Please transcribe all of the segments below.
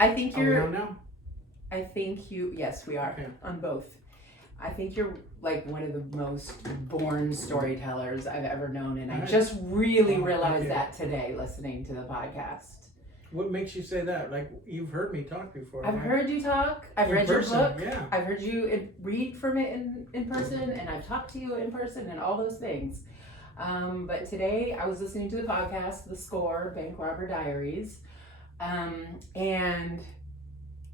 I think Are we you're. on now? I think you. Yes, we are Okay. on both. I think you're like one of the most born storytellers I've ever known, and I Nice. just really Wow, realized thank you. that today listening to the podcast. What makes you say that? Like, you've heard me talk before. I've right? heard you talk. I've In read person, your book. yeah. I've heard you read from it in person, and I've talked to you in person, and all those things. But today I was listening to the podcast, The Score, Bank Robber Diaries, and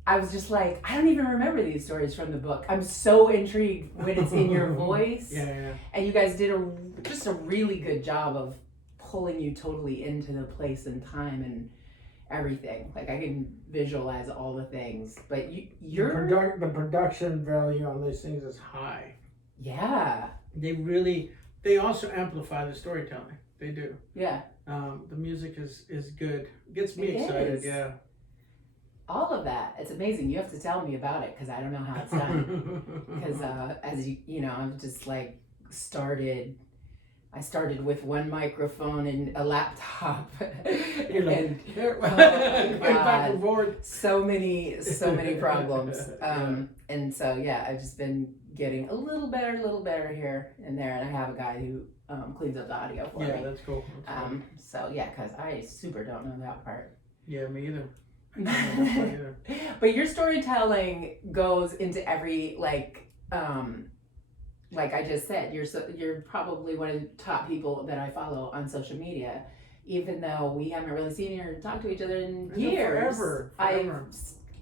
I was just like, I don't even remember these stories from the book. I'm so intrigued when it's in your voice. Yeah. And you guys did just a really good job of pulling you totally into the place and time and everything. Like I can visualize all the things. But you're The production value on these things is high. Yeah. They also amplify the storytelling. They do. Yeah. The music is good. Gets me It excited. is. Yeah. All of that. It's amazing. You have to tell me about it because I don't know how it's done. Because as you know, I've just like I started with one microphone and a laptop. You're like, and back and forth. so many problems. And so yeah, I've just been getting a little better here and there, and I have a guy who cleans up the audio for me. Yeah, that's cool. That's cool. So yeah, because I super don't know that part. Yeah, me either. But your storytelling goes into every like I just said, you're probably one of the top people that I follow on social media, even though we haven't really seen or talked to each other in years. Forever. I've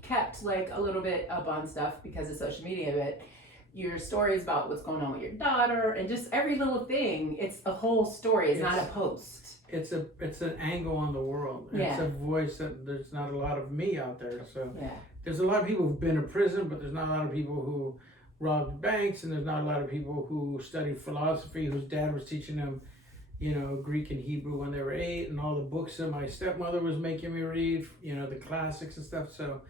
kept like a little bit up on stuff because of social media, but your stories about what's going on with your daughter and just every little thing, it's a whole story. It's not a post. It's an angle on the world. Yeah. It's a voice that there's not a lot of me out there. So yeah. There's a lot of people who've been to prison, but there's not a lot of people who robbed banks, and there's not a lot of people who studied philosophy whose dad was teaching them, Greek and Hebrew when they were 8, and all the books that my stepmother was making me read, the classics and stuff. So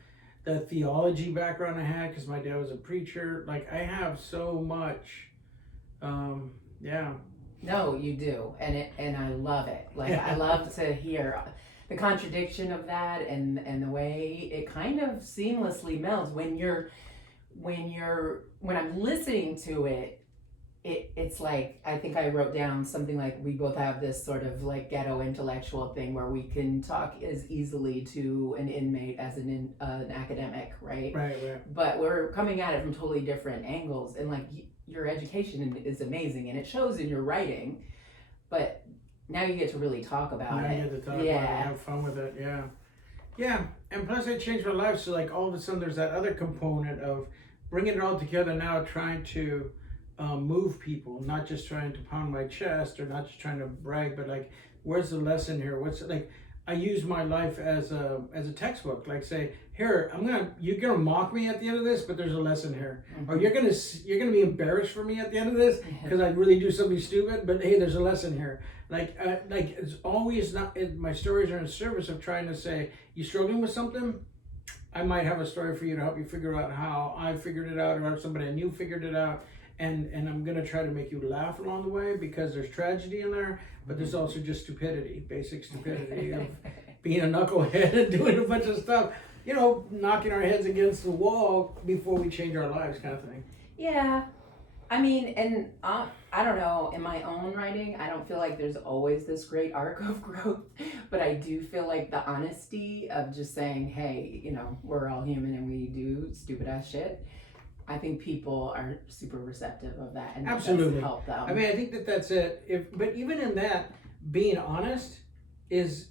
the theology background I had, because my dad was a preacher, like I have so much. Yeah. No, you do, and I love it. Like I love to hear the contradiction of that, and the way it kind of seamlessly melds when I'm listening to it. It's like, I think I wrote down something like, we both have this sort of like ghetto intellectual thing where we can talk as easily to an inmate as an academic, right? Right. But we're coming at it from totally different angles, and like your education is amazing, and it shows in your writing. But now you get to really talk about it. Now you get to talk about it and have fun with it. Yeah. And plus, it changed my life. So like all of a sudden, there's that other component of bringing it all together now, trying to move people, not just trying to pound my chest or not just trying to brag, but like, where's the lesson here? What's like? I use my life as a textbook. Like, say, here, you're gonna mock me at the end of this, but there's a lesson here. Mm-hmm. Or you're gonna be embarrassed for me at the end of this because I really do something stupid. But hey, there's a lesson here. Like it's always not. My stories are in service of trying to say, you struggling with something, I might have a story for you to help you figure out how I figured it out, or how somebody I knew figured it out. And I'm going to try to make you laugh along the way, because there's tragedy in there, but there's also just stupidity, basic stupidity of being a knucklehead and doing a bunch of stuff, knocking our heads against the wall before we change our lives, kind of thing. Yeah. I mean, and I don't know, in my own writing, I don't feel like there's always this great arc of growth, but I do feel like the honesty of just saying, hey, we're all human and we do stupid ass shit. I think people are super receptive of that, and absolutely help them. I mean, I think that's it. But even in that, being honest is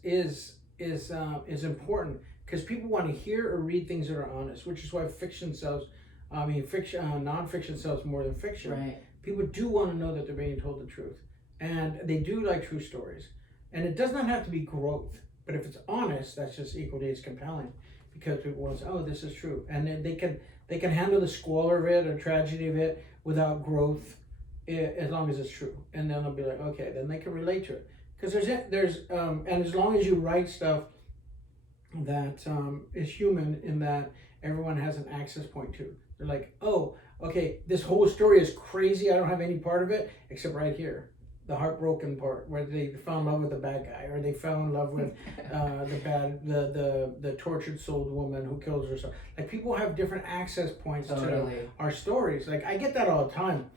important, because people want to hear or read things that are honest, which is why fiction sells. Non-fiction sells more than fiction. Right. People do want to know that they're being told the truth, and they do like true stories. And it does not have to be growth, but if it's honest, that's just equally as compelling, because people want to say, oh, this is true, and then they can handle the squalor of it or tragedy of it without growth, as long as it's true. And then they'll be like, okay, then they can relate to it. Because there's and as long as you write stuff that is human, in that everyone has an access point to. They're like, oh, okay, this whole story is crazy. I don't have any part of it except right here. the heartbroken part where they fell in love with the bad guy, or they fell in love with the tortured souled woman who kills herself. Like, people have different access points to our stories. Like, I get that all the time.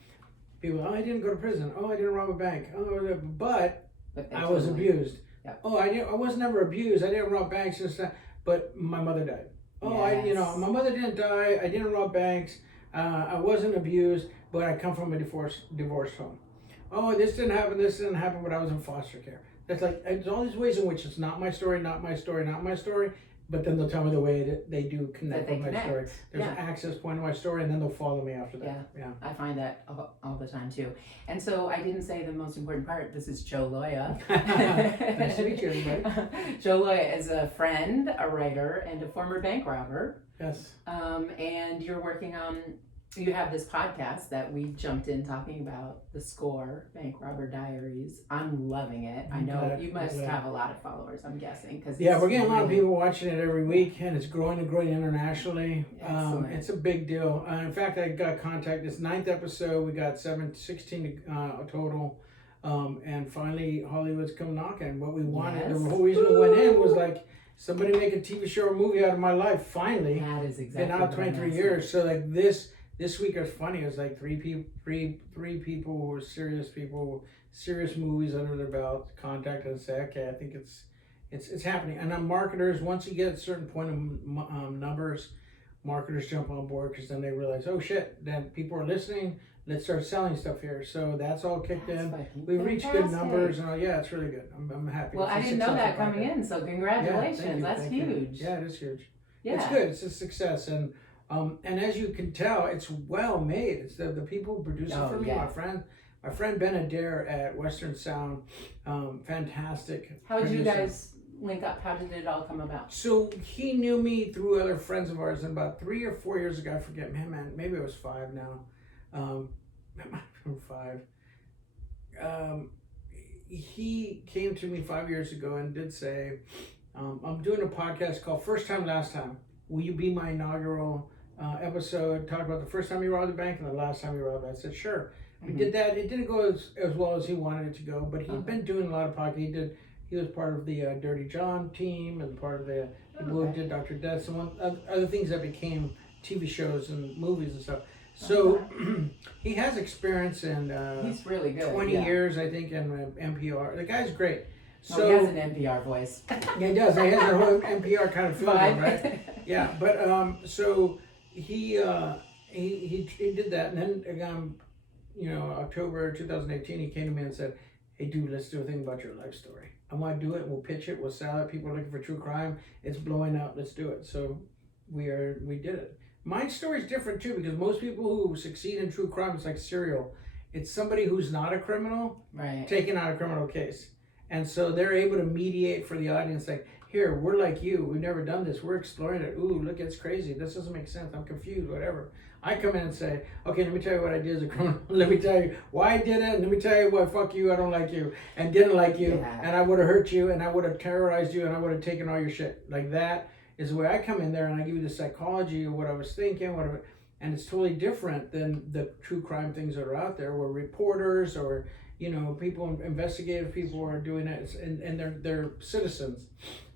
People, oh, I didn't go to prison. Oh, I didn't rob a bank. Oh, but I was abused. Yep. Oh, I was never abused. I didn't rob banks and stuff. But my mother died. Oh, yes. My mother didn't die. I didn't rob banks. I wasn't abused, but I come from a divorced home. Oh, this didn't happen, but I was in foster care. That's like, there's all these ways in which it's not my story, but then they'll tell me the way they do connect with my story. There's an access point to my story, and then they'll follow me after that. Yeah. I find that all the time too. And so I didn't say the most important part. This is Joe Loya. Nice to meet you, everybody. Joe Loya is a friend, a writer, and a former bank robber. Yes. And you're working on, you have this podcast that we jumped in talking about, The Score, Bank Robber Diaries. I'm loving it. I know you must have a lot of followers, I'm guessing. We're getting a lot of people watching it every week, and it's growing internationally. It's a big deal. In fact, I got contact, this 9th episode, we got 16 total. And finally, Hollywood's come knocking. What we wanted, the whole reason we went in was like, somebody make a TV show or movie out of my life, finally. That is exactly been out 23 years. So like this week was funny. It was like three people who were serious movies under their belt, contacted and say, okay, I think it's happening. And then marketers, once you get a certain point of numbers, marketers jump on board, because then they realize, oh shit, then people are listening. Let's start selling stuff here. So that's all kicked in. We've reached good numbers, and it's really good. I'm happy. Well, I didn't know that coming in, so congratulations. That's huge. Yeah, it is huge. Yeah. It's good. It's a success, and as you can tell, it's well made. It's the people who produce it for me. My friend Ben Adair at Western Sound, fantastic. How did you guys link up? How did it all come about? So he knew me through other friends of ours, and about 3 or 4 years ago, I forget, man, maybe it was 5 now. It might have been 5. He came to me 5 years ago and did say, I'm doing a podcast called First Time Last Time. Will you be my inaugural episode? Talk about the first time you robbed the bank and the last time you robbed it. I said, sure. We did that. It didn't go as well as he wanted it to go, but he'd been doing a lot of podcasts. He was part of the Dirty John team and part of the people who did Dr. Death and other things that became TV shows and movies and stuff. So he has experience in he's really good. 20 years, I think, in NPR. The guy's great. So he has an NPR voice. Yeah, he does. He has a whole NPR kind of feeling, right? Yeah, but so he did that, and then October 2018, he came to me and said, "Hey, dude, let's do a thing about your life story. I want to do it. We'll pitch it. We'll sell it. People are looking for true crime. It's blowing up. Let's do it." So we did it. My story is different too, because most people who succeed in true crime, it's like serial. It's somebody who's not a criminal, right, taking out a criminal case. And so they're able to mediate for the audience, like, here, we're like you. We've never done this. We're exploring it. Ooh, look, it's crazy. This doesn't make sense. I'm confused, whatever. I come in and say, okay, let me tell you what I did as a criminal. Let me tell you why I did it. And let me tell you why, fuck you, I don't like you. And didn't like you. Yeah. And I would have hurt you. And I would have terrorized you. And I would have taken all your shit. Like that is the way I come in there, and I give you the psychology of what I was thinking, whatever. And it's totally different than the true crime things that are out there, where reporters or people, investigative people are doing it, and they're citizens.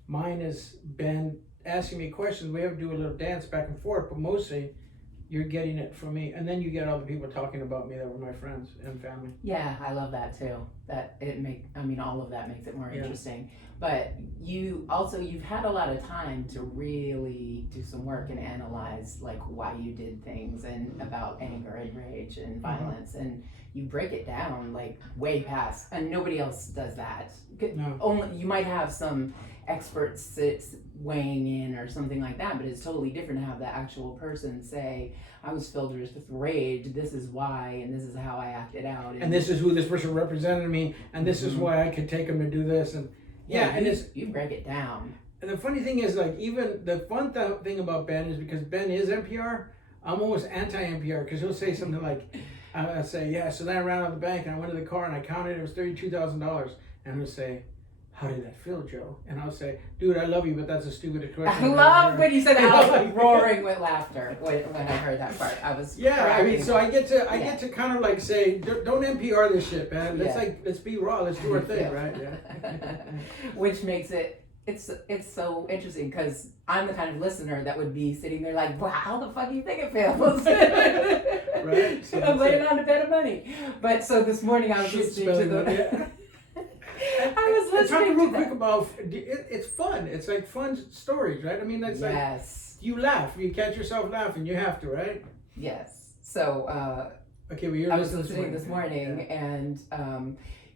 Mine has been asking me questions. We have to do a little dance back and forth, but mostly you're getting it from me, and then you get all the people talking about me that were my friends and family. Yeah, I love that too. All of that makes it more interesting. But you've had a lot of time to really do some work and analyze like why you did things and about anger and rage and violence, and you break it down like way past, and nobody else does that. No. Only you might have some experts weighing in or something like that, but it's totally different to have the actual person say, I was filled with rage, this is why, and this is how I acted out, and this is who this person represented me, and this is why I could take them to do this, and you break it down. And the funny thing is, like, even the fun thing about Ben is, because Ben is NPR, I'm almost anti-NPR, because he'll say something like, I say, so then I ran out of the bank and I went to the car and I counted, it was $32,000, and he'll say, how did that feel, Joe? And I'll say, dude, I love you, but that's a stupid question. I love when you said that. I was like roaring with laughter when I heard that part. I was so I get to kind of like say, don't NPR this shit, man. Let's be raw. Let's do our thing, right? Yeah. Which makes it's so interesting because I'm the kind of listener that would be sitting there like, wow, how the fuck do you think it feels? Right. So I'm laying on a bed of money. But so this morning I was listening to the. I was listening talking to real quick about it's fun. It's like fun stories, right? I mean, that's like you laugh, you catch yourself laughing. You have to, right? Yes. So. Okay, well, I was listening this morning, and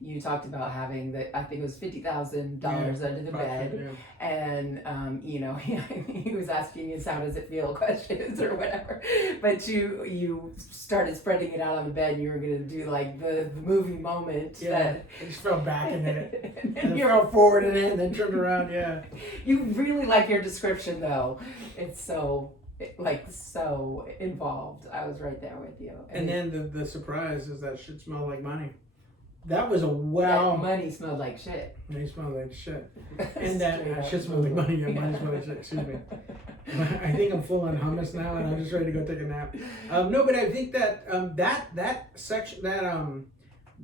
you talked about having I think it was $50,000 under the bed, and you know, he was asking you how does it feel questions or whatever, but you started spreading it out on the bed, and you were gonna do like the movie moment that you just fell back in it, and you fell forward in it, and then turned around. Yeah, you really like your description though. It's so involved. I was right there with you. And then the surprise is that shit smelled like money. That was money smelled like shit. Money smelled like shit. And that shit smelled like money. Yeah, money smelled like shit. Excuse me. I think I'm full on hummus now, and I'm just ready to go take a nap. No, but I think that that section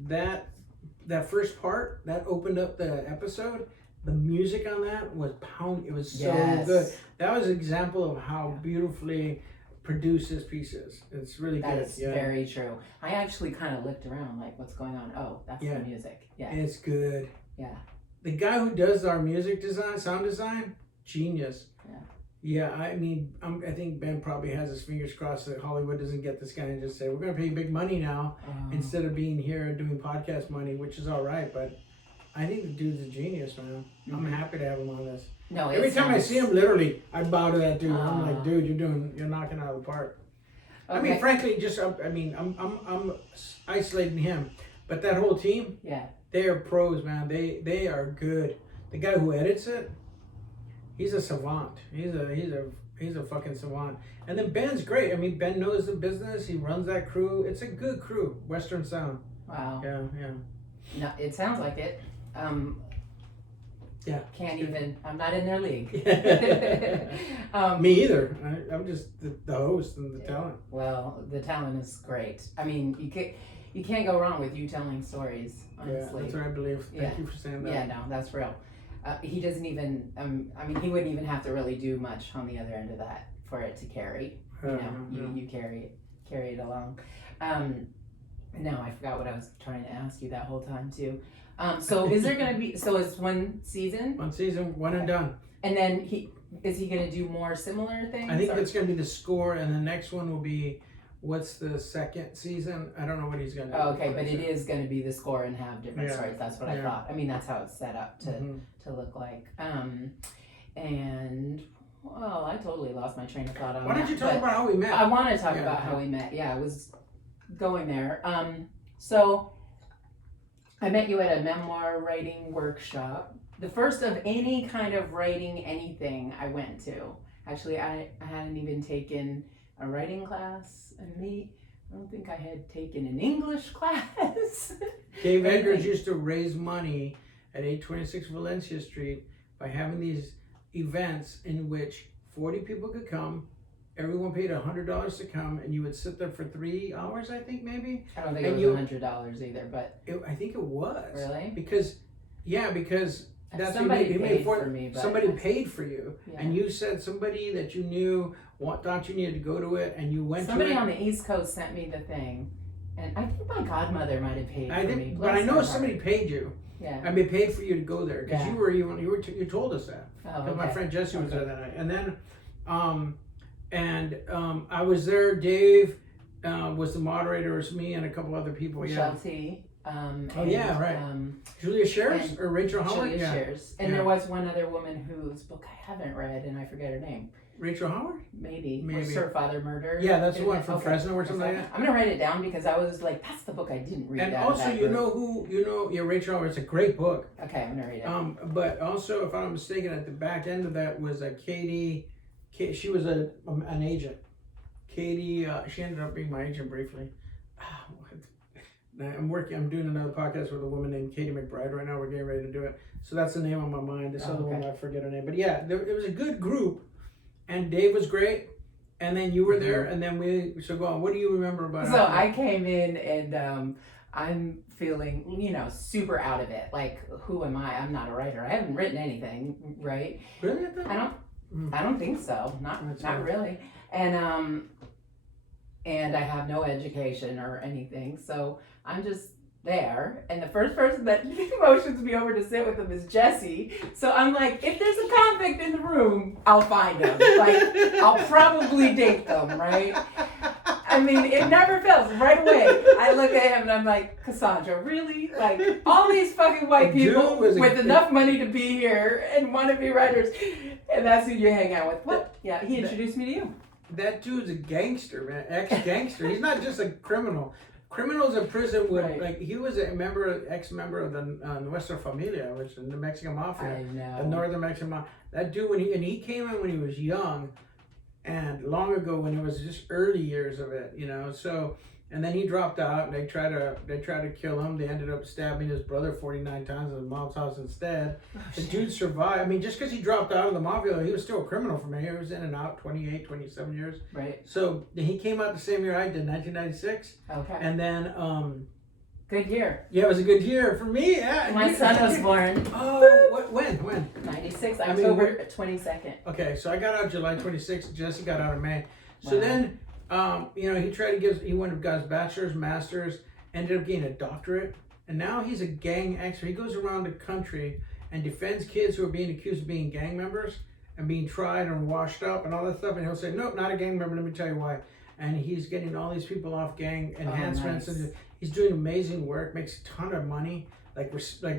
that first part that opened up the episode. The music on that was pound. It was so good. That was an example of how beautifully produced this piece is. It's really good. That's very true. I actually kind of looked around like, what's going on? Oh, that's the music. Yeah. It's good. Yeah. The guy who does our music design, sound design, genius. Yeah. Yeah, I mean, I think Ben probably has his fingers crossed that Hollywood doesn't get this guy and just say, we're going to pay big money now instead of being here doing podcast money, which is all right, but I think the dude's a genius, man. I'm happy to have him on this. No, every time I see him, literally, I bow to that dude. I'm like, dude, you're knocking out of the park. Okay. I mean, frankly, I'm isolating him, but that whole team, they are pros, man. They are good. The guy who edits it, he's a savant. He's a fucking savant. And then Ben's great. I mean, Ben knows the business. He runs that crew. It's a good crew. Western Sound. Wow. Yeah. No, it sounds like it. Can't even. I'm not in their league. Me either. I'm just the host and the talent. Well, the talent is great. I mean, you can't go wrong with you telling stories. Honestly, yeah, that's what I believe. Thank you for saying that. Yeah, no, that's real. He doesn't even. I mean, he wouldn't even have to really do much on the other end of that for it to carry. You carry it along. Now I forgot what I was trying to ask you that whole time too. So is there going to be? So it's one season. One and done. And then is he going to do more similar things? I think it's going to be the score, and the next one will be what's the second season? I don't know what he's going to do. Oh, okay, but it is going to be the score and have different stories. That's what I thought. I mean, that's how it's set up to look like. And well, I totally lost my train of thought on that. Why don't you talk about how we met? I want to talk about how we met. Yeah, I was going there. So I met you at a memoir writing workshop. The first of any kind of writing anything I went to. Actually, I hadn't even taken a writing class. I don't think I had taken an English class. Dave Eggers used to raise money at 826 Valencia Street by having these events in which 40 people could come. Everyone paid $100 to come, and you would sit there for 3 hours, I think, maybe. I don't think it was $100 either, but I think it was. Really? Because that's somebody paid for me. But somebody paid for you, and you said somebody that you knew thought you needed to go to it, and you went. Somebody on the East Coast sent me the thing, and I think my godmother might have paid for me. But I know somebody paid you. Yeah. I mean, paid for you to go there because you told us that. Oh, okay. My friend Jesse was there that night, and then, I was there. Dave was the moderator. It was me and a couple other people. Michelle T. Julia Shares or Rachel Howard? Julia Shares. And there was one other woman whose book I haven't read, and I forget her name. Rachel Howard? Maybe. Was her father murdered? Yeah, that's the one from Fresno or something like that. I'm going to write it down because I was like, that's the book I didn't read. And also, Rachel Howard. It's a great book. Okay, I'm going to read it. But also, if I'm not mistaken, at the back end of that was a Katie. She was an agent. Katie, she ended up being my agent briefly. I'm doing another podcast with a woman named Katie McBride right now. We're getting ready to do it. So that's the name on my mind. This other woman, I forget her name. But yeah, it was a good group. And Dave was great. And then you were there. And then so go on. What do you remember about So I came in and I'm feeling, super out of it. Like, who am I? I'm not a writer. I haven't written anything, right? Really? I don't think so. Not really. And I have no education or anything, so I'm just there. And the first person that motions me over to sit with them is Jesse. So I'm like, if there's a convict in the room, I'll find them. Like, I'll probably date them, right? I mean, it never fails. Right away, I look at him and I'm like, Cassandra, really? Like, all these fucking white people with enough money to be here and want to be writers, and that's who you hang out with. What? Yeah, he introduced me to you. That dude's a gangster, man. Ex-gangster. He's not just a criminal. Criminals in prison would like. He was ex-member of the Nuestra Familia, which is the Mexican Mafia, I know. the Northern Mexican Mafia. That dude, he came in when he was young, and long ago when it was just early years of it, So, and then he dropped out, and they tried to kill him. They ended up stabbing his brother 49 times at his mom's house instead. The dude survived. I mean, just because he dropped out of the mafia, he was still a criminal for me. He was in and out 28, 27 years. Right. So he came out the same year I did, 1996. Okay. And then, good year. yeah, it was a good year for me. Yeah. My son was born. Oh, when? 96, October 22nd. Okay, so I got out July 26th. Jesse got out in May. So Wow. then, he went and got his bachelor's, master's, ended up getting a doctorate, and now he's a gang expert. He goes around the country and defends kids who are being accused of being gang members and being tried and washed up and all that stuff. And he'll say, nope, not a gang member. Let me tell you why. And he's getting all these people off gang enhancements. Nice. And he's doing amazing work, makes a ton of money. Like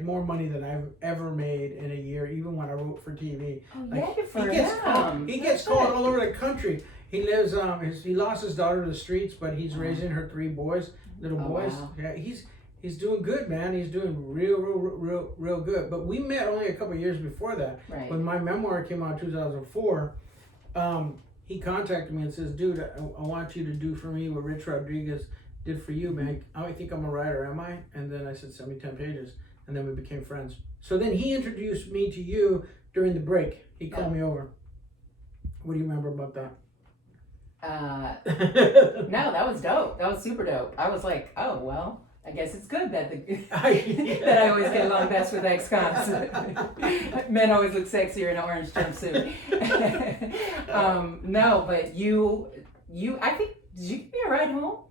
more money than I've ever made in a year, even when I wrote for TV. Oh, Like, yeah, for him. he gets called all over the country. He lives. He lost his daughter to the streets, but he's raising her 3 little boys. Wow. Yeah, he's doing good, man. He's doing real good. But we met only a couple of years before that. Right. When my memoir came out in 2004, he contacted me and says, "Dude, I want you to do for me what Rich Rodriguez did for you, man. I think I'm a writer, am I?" And then I said, "Send me 10 pages." And then we became friends. So then he introduced me to you during the break. He called me over. What do you remember about that? No, that was dope. That was super dope. I was like, oh, well, I guess it's good that that I always get along best with ex-cons. Men always look sexier in an orange jumpsuit. No, but you, I think, did you give me a ride home?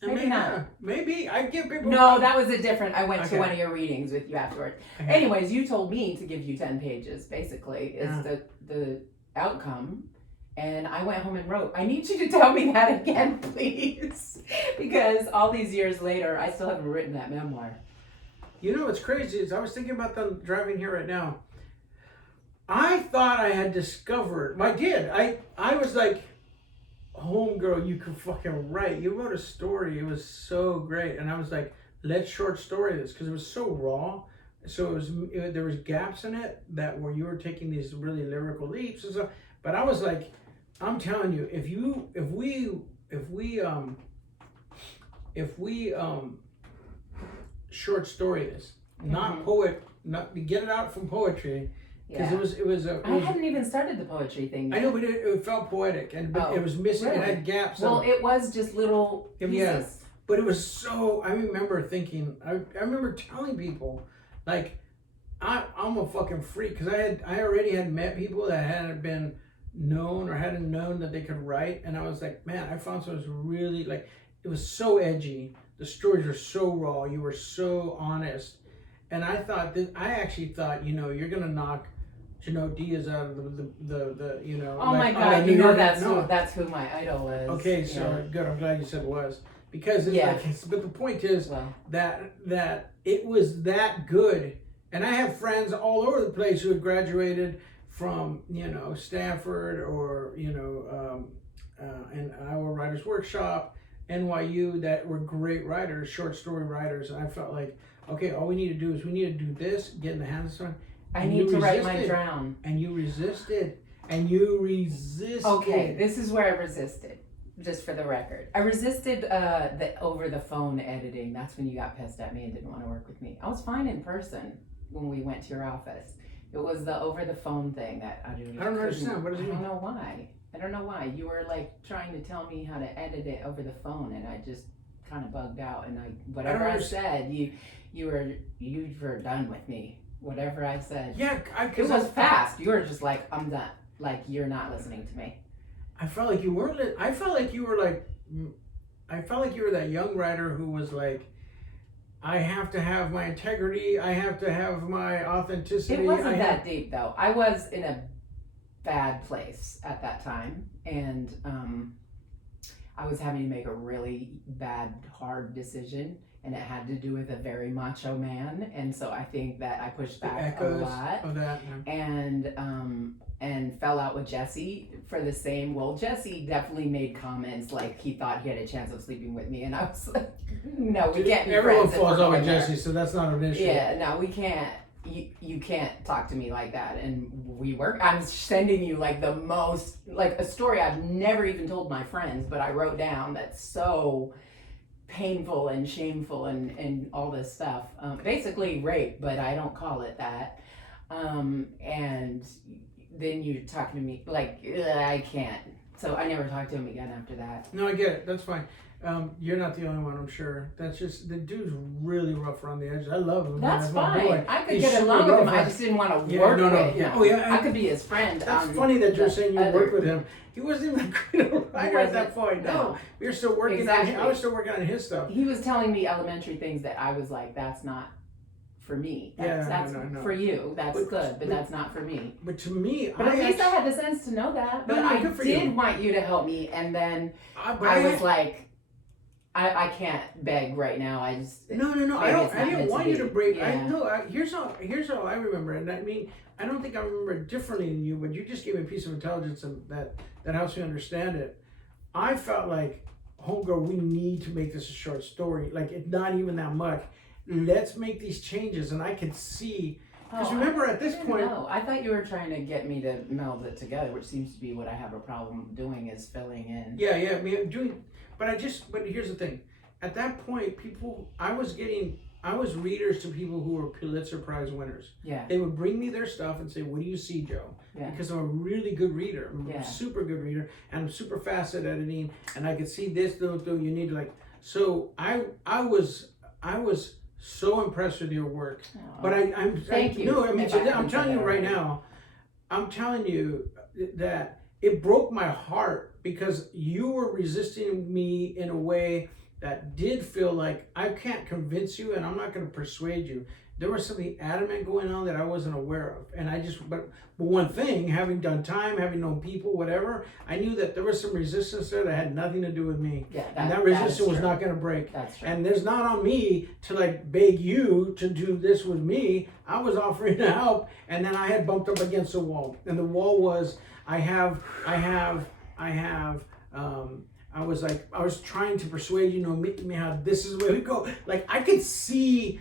Maybe not. Maybe. I give people... No, that was a different, I went to Okay. one of your readings with you afterwards. Okay. Anyways, you told me to give you 10 pages, basically, is the outcome. And I went home and wrote. I need you to tell me that again, please. Because all these years later, I still haven't written that memoir. You know what's crazy is I was thinking about them driving here right now. I thought I had discovered... I did. I was like, homegirl, you can fucking write. You wrote a story. It was so great. And I was like, let's short story this. Because it was so raw. So there was gaps in it where you were taking these really lyrical leaps and stuff. But I was like... I'm telling you, if we short story this, not get it out from poetry, because I hadn't even started the poetry thing yet. I know, but it felt poetic, but it was missing. Really? It had gaps. Well, it was just little pieces. Yeah, but it was so. I remember thinking. I remember telling people, like, I'm a fucking freak, because I already had met people that hadn't been known or hadn't known that they could write, and I was like, man, I found someone who was really like, it was so edgy, the stories were so raw, you were so honest, and I actually thought, you're gonna knock Janot Diaz out of the Oh my God, that's who my idol is. Okay, so good, I'm glad you said was, because but the point is that it was that good, and I have friends all over the place who had graduated from Stanford or and Iowa Writers Workshop, NYU, that were great writers, short story writers, and I felt like, okay, all we need to do is this, get in the hands of someone. I need to write my drown. And you resisted. Okay, this is where I resisted. just for the record. I resisted the over the phone editing. That's when you got pissed at me and didn't want to work with me. I was fine in person when we went to your office. It was the over the phone thing that I didn't. I don't understand. What does it mean? I don't know why. I don't know why. You were like trying to tell me how to edit it over the phone, and I just kind of bugged out. And whatever I said, you were done with me. Whatever I said. Yeah, it was fast. You were just like, I'm done. Like, you're not listening to me. I felt like you weren't. I felt like you were like. I felt like you were that young writer who was like, I have to have my integrity. I have to have my authenticity. It wasn't that deep, though. I was in a bad place at that time, and I was having to make a really bad, hard decision, and it had to do with a very macho man, and so I think that I pushed back a lot, of that, and fell out with Jesse for the same. Well, Jesse definitely made comments like he thought he had a chance of sleeping with me, and I was like, no, we can't be Everyone friends. falls out with Jesse, so that's not an issue. Yeah, no, we can't. You can't talk to me like that. And we work. I'm sending you like the most, like a story I've never even told my friends, but I wrote down that's so painful and shameful and all this stuff. Basically rape, but I don't call it that. And then you're talking to me like, I can't. So I never talked to him again after that. No, I get it. That's fine. You're not the only one, I'm sure. That's just, the dude's really rough around the edges. I love him. That's fine. Boy. I could get along with him. I just didn't want to work with him. Yeah. Oh, yeah. I could be his friend. That's funny that you're saying you worked with him. He wasn't even a great writer at that point. No. We were still working on him. I was still working on his stuff. He was telling me elementary things that I was like, that's not for me. That's no. for you. That's good, but that's not for me. But to me, but at least I had the sense to know that. But I did want you to help me, and then I was like, I can't beg right now. I just no. I didn't want you to break. Yeah. Here's how I remember, and I mean, I don't think I remember it differently than you, but you just gave me a piece of intelligence and that helps me understand it. I felt like, homegirl, we need to make this a short story. Like, it's not even that much. Let's make these changes, and I could see. Because remember, at this point, I thought you were trying to get me to meld it together, which seems to be what I have a problem doing, is filling in. Yeah. I mean, but here's the thing. At that point, I was readers to people who were Pulitzer Prize winners. Yeah. They would bring me their stuff and say, what do you see, Joe? Yeah. Because I'm a really good reader. I'm a super good reader, and I'm super fast at editing, and I could see this, you need to like. So I was so impressed with your work. But thank you. No, I mean, I'm telling you right now, I'm telling you that it broke my heart because you were resisting me in a way that did feel like I can't convince you and I'm not going to persuade you. There was something adamant going on that I wasn't aware of. And but one thing, having done time, having known people, whatever, I knew that there was some resistance there that had nothing to do with me. Yeah, and that resistance was not going to break. That's true. And there's not on me to like beg you to do this with me. I was offering to help, and then I had bumped up against the wall. And the wall was, I was trying to persuade you, me how this is where we go. Like I could see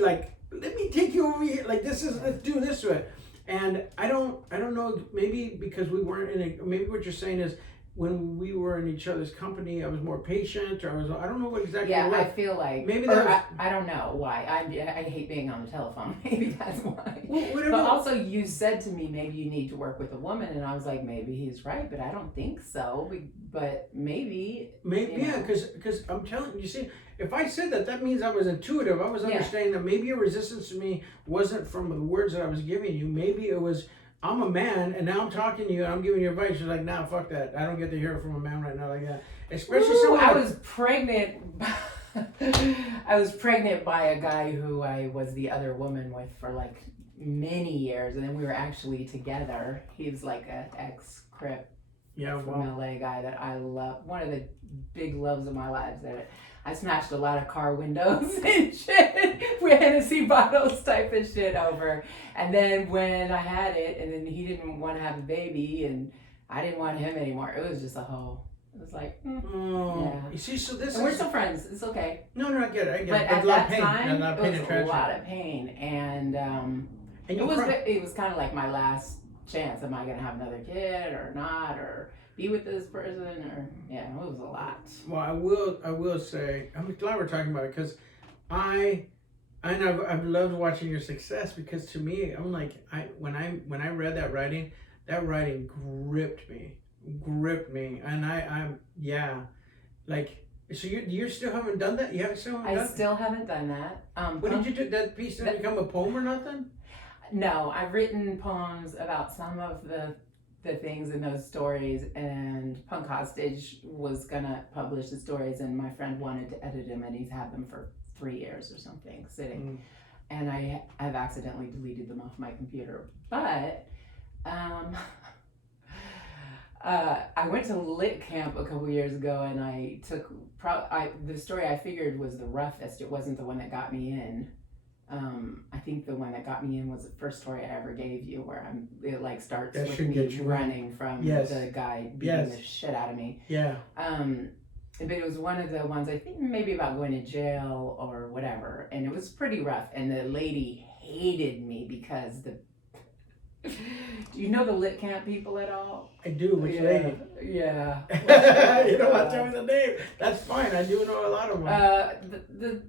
like, let me take you over here. Like let's do this to it. And I don't know, maybe because we weren't maybe what you're saying is when we were in each other's company, I was more patient, or I don't know what exactly. Yeah, I feel like maybe that I don't know why. I hate being on the telephone. Maybe that's why. Well, whatever. But also, you said to me, maybe you need to work with a woman, and I was like, maybe he's right, but I don't think so. But maybe. Yeah, because I'm telling you, see, if I said that means I was intuitive. I was understanding that maybe your resistance to me wasn't from the words that I was giving you. Maybe it was, I'm a man, and now I'm talking to you, and I'm giving you advice. You're like, nah, fuck that. I don't get to hear it from a man right now like that. Especially someone. I was pregnant. I was pregnant by a guy who I was the other woman with for like many years, and then we were actually together. He was like an ex-Crip from LA guy that I love. One of the big loves of my lives. That I smashed a lot of car windows and shit with Hennessy bottles type of shit over. And then when I had it, and then he didn't want to have a baby, and I didn't want him anymore. It was just a whole. It was like, yeah. You see, so this and we're still friends. It's okay. No, I get it. But at that time, it was a lot of pain, and it was kind of like my last chance. Am I going to have another kid or not, or be with this person, or it was a lot. Well, I will say, I'm glad we're talking about it, because I've loved watching your success, because to me, I'm like, when I read that writing gripped me, and I'm like, so you still haven't done that? You still haven't done that. What did you do? That piece didn't become a poem or nothing? No, I've written poems about some of the things in those stories, and Punk Hostage was gonna publish the stories, and my friend wanted to edit them, and he's had them for 3 years or something sitting, and I've accidentally deleted them off my computer. But I went to lit camp a couple years ago, and I took the story I figured was the roughest. It wasn't the one that got me in. I think the one that got me in was the first story I ever gave you, where it like starts with me running from the guy beating the shit out of me. Yeah. But it was one of the ones, I think maybe about going to jail or whatever, and it was pretty rough. And the lady hated me because do you know the lit camp people at all? I do. Which lady? Yeah. You don't want to tell me the name. That's fine. I do know a lot of them.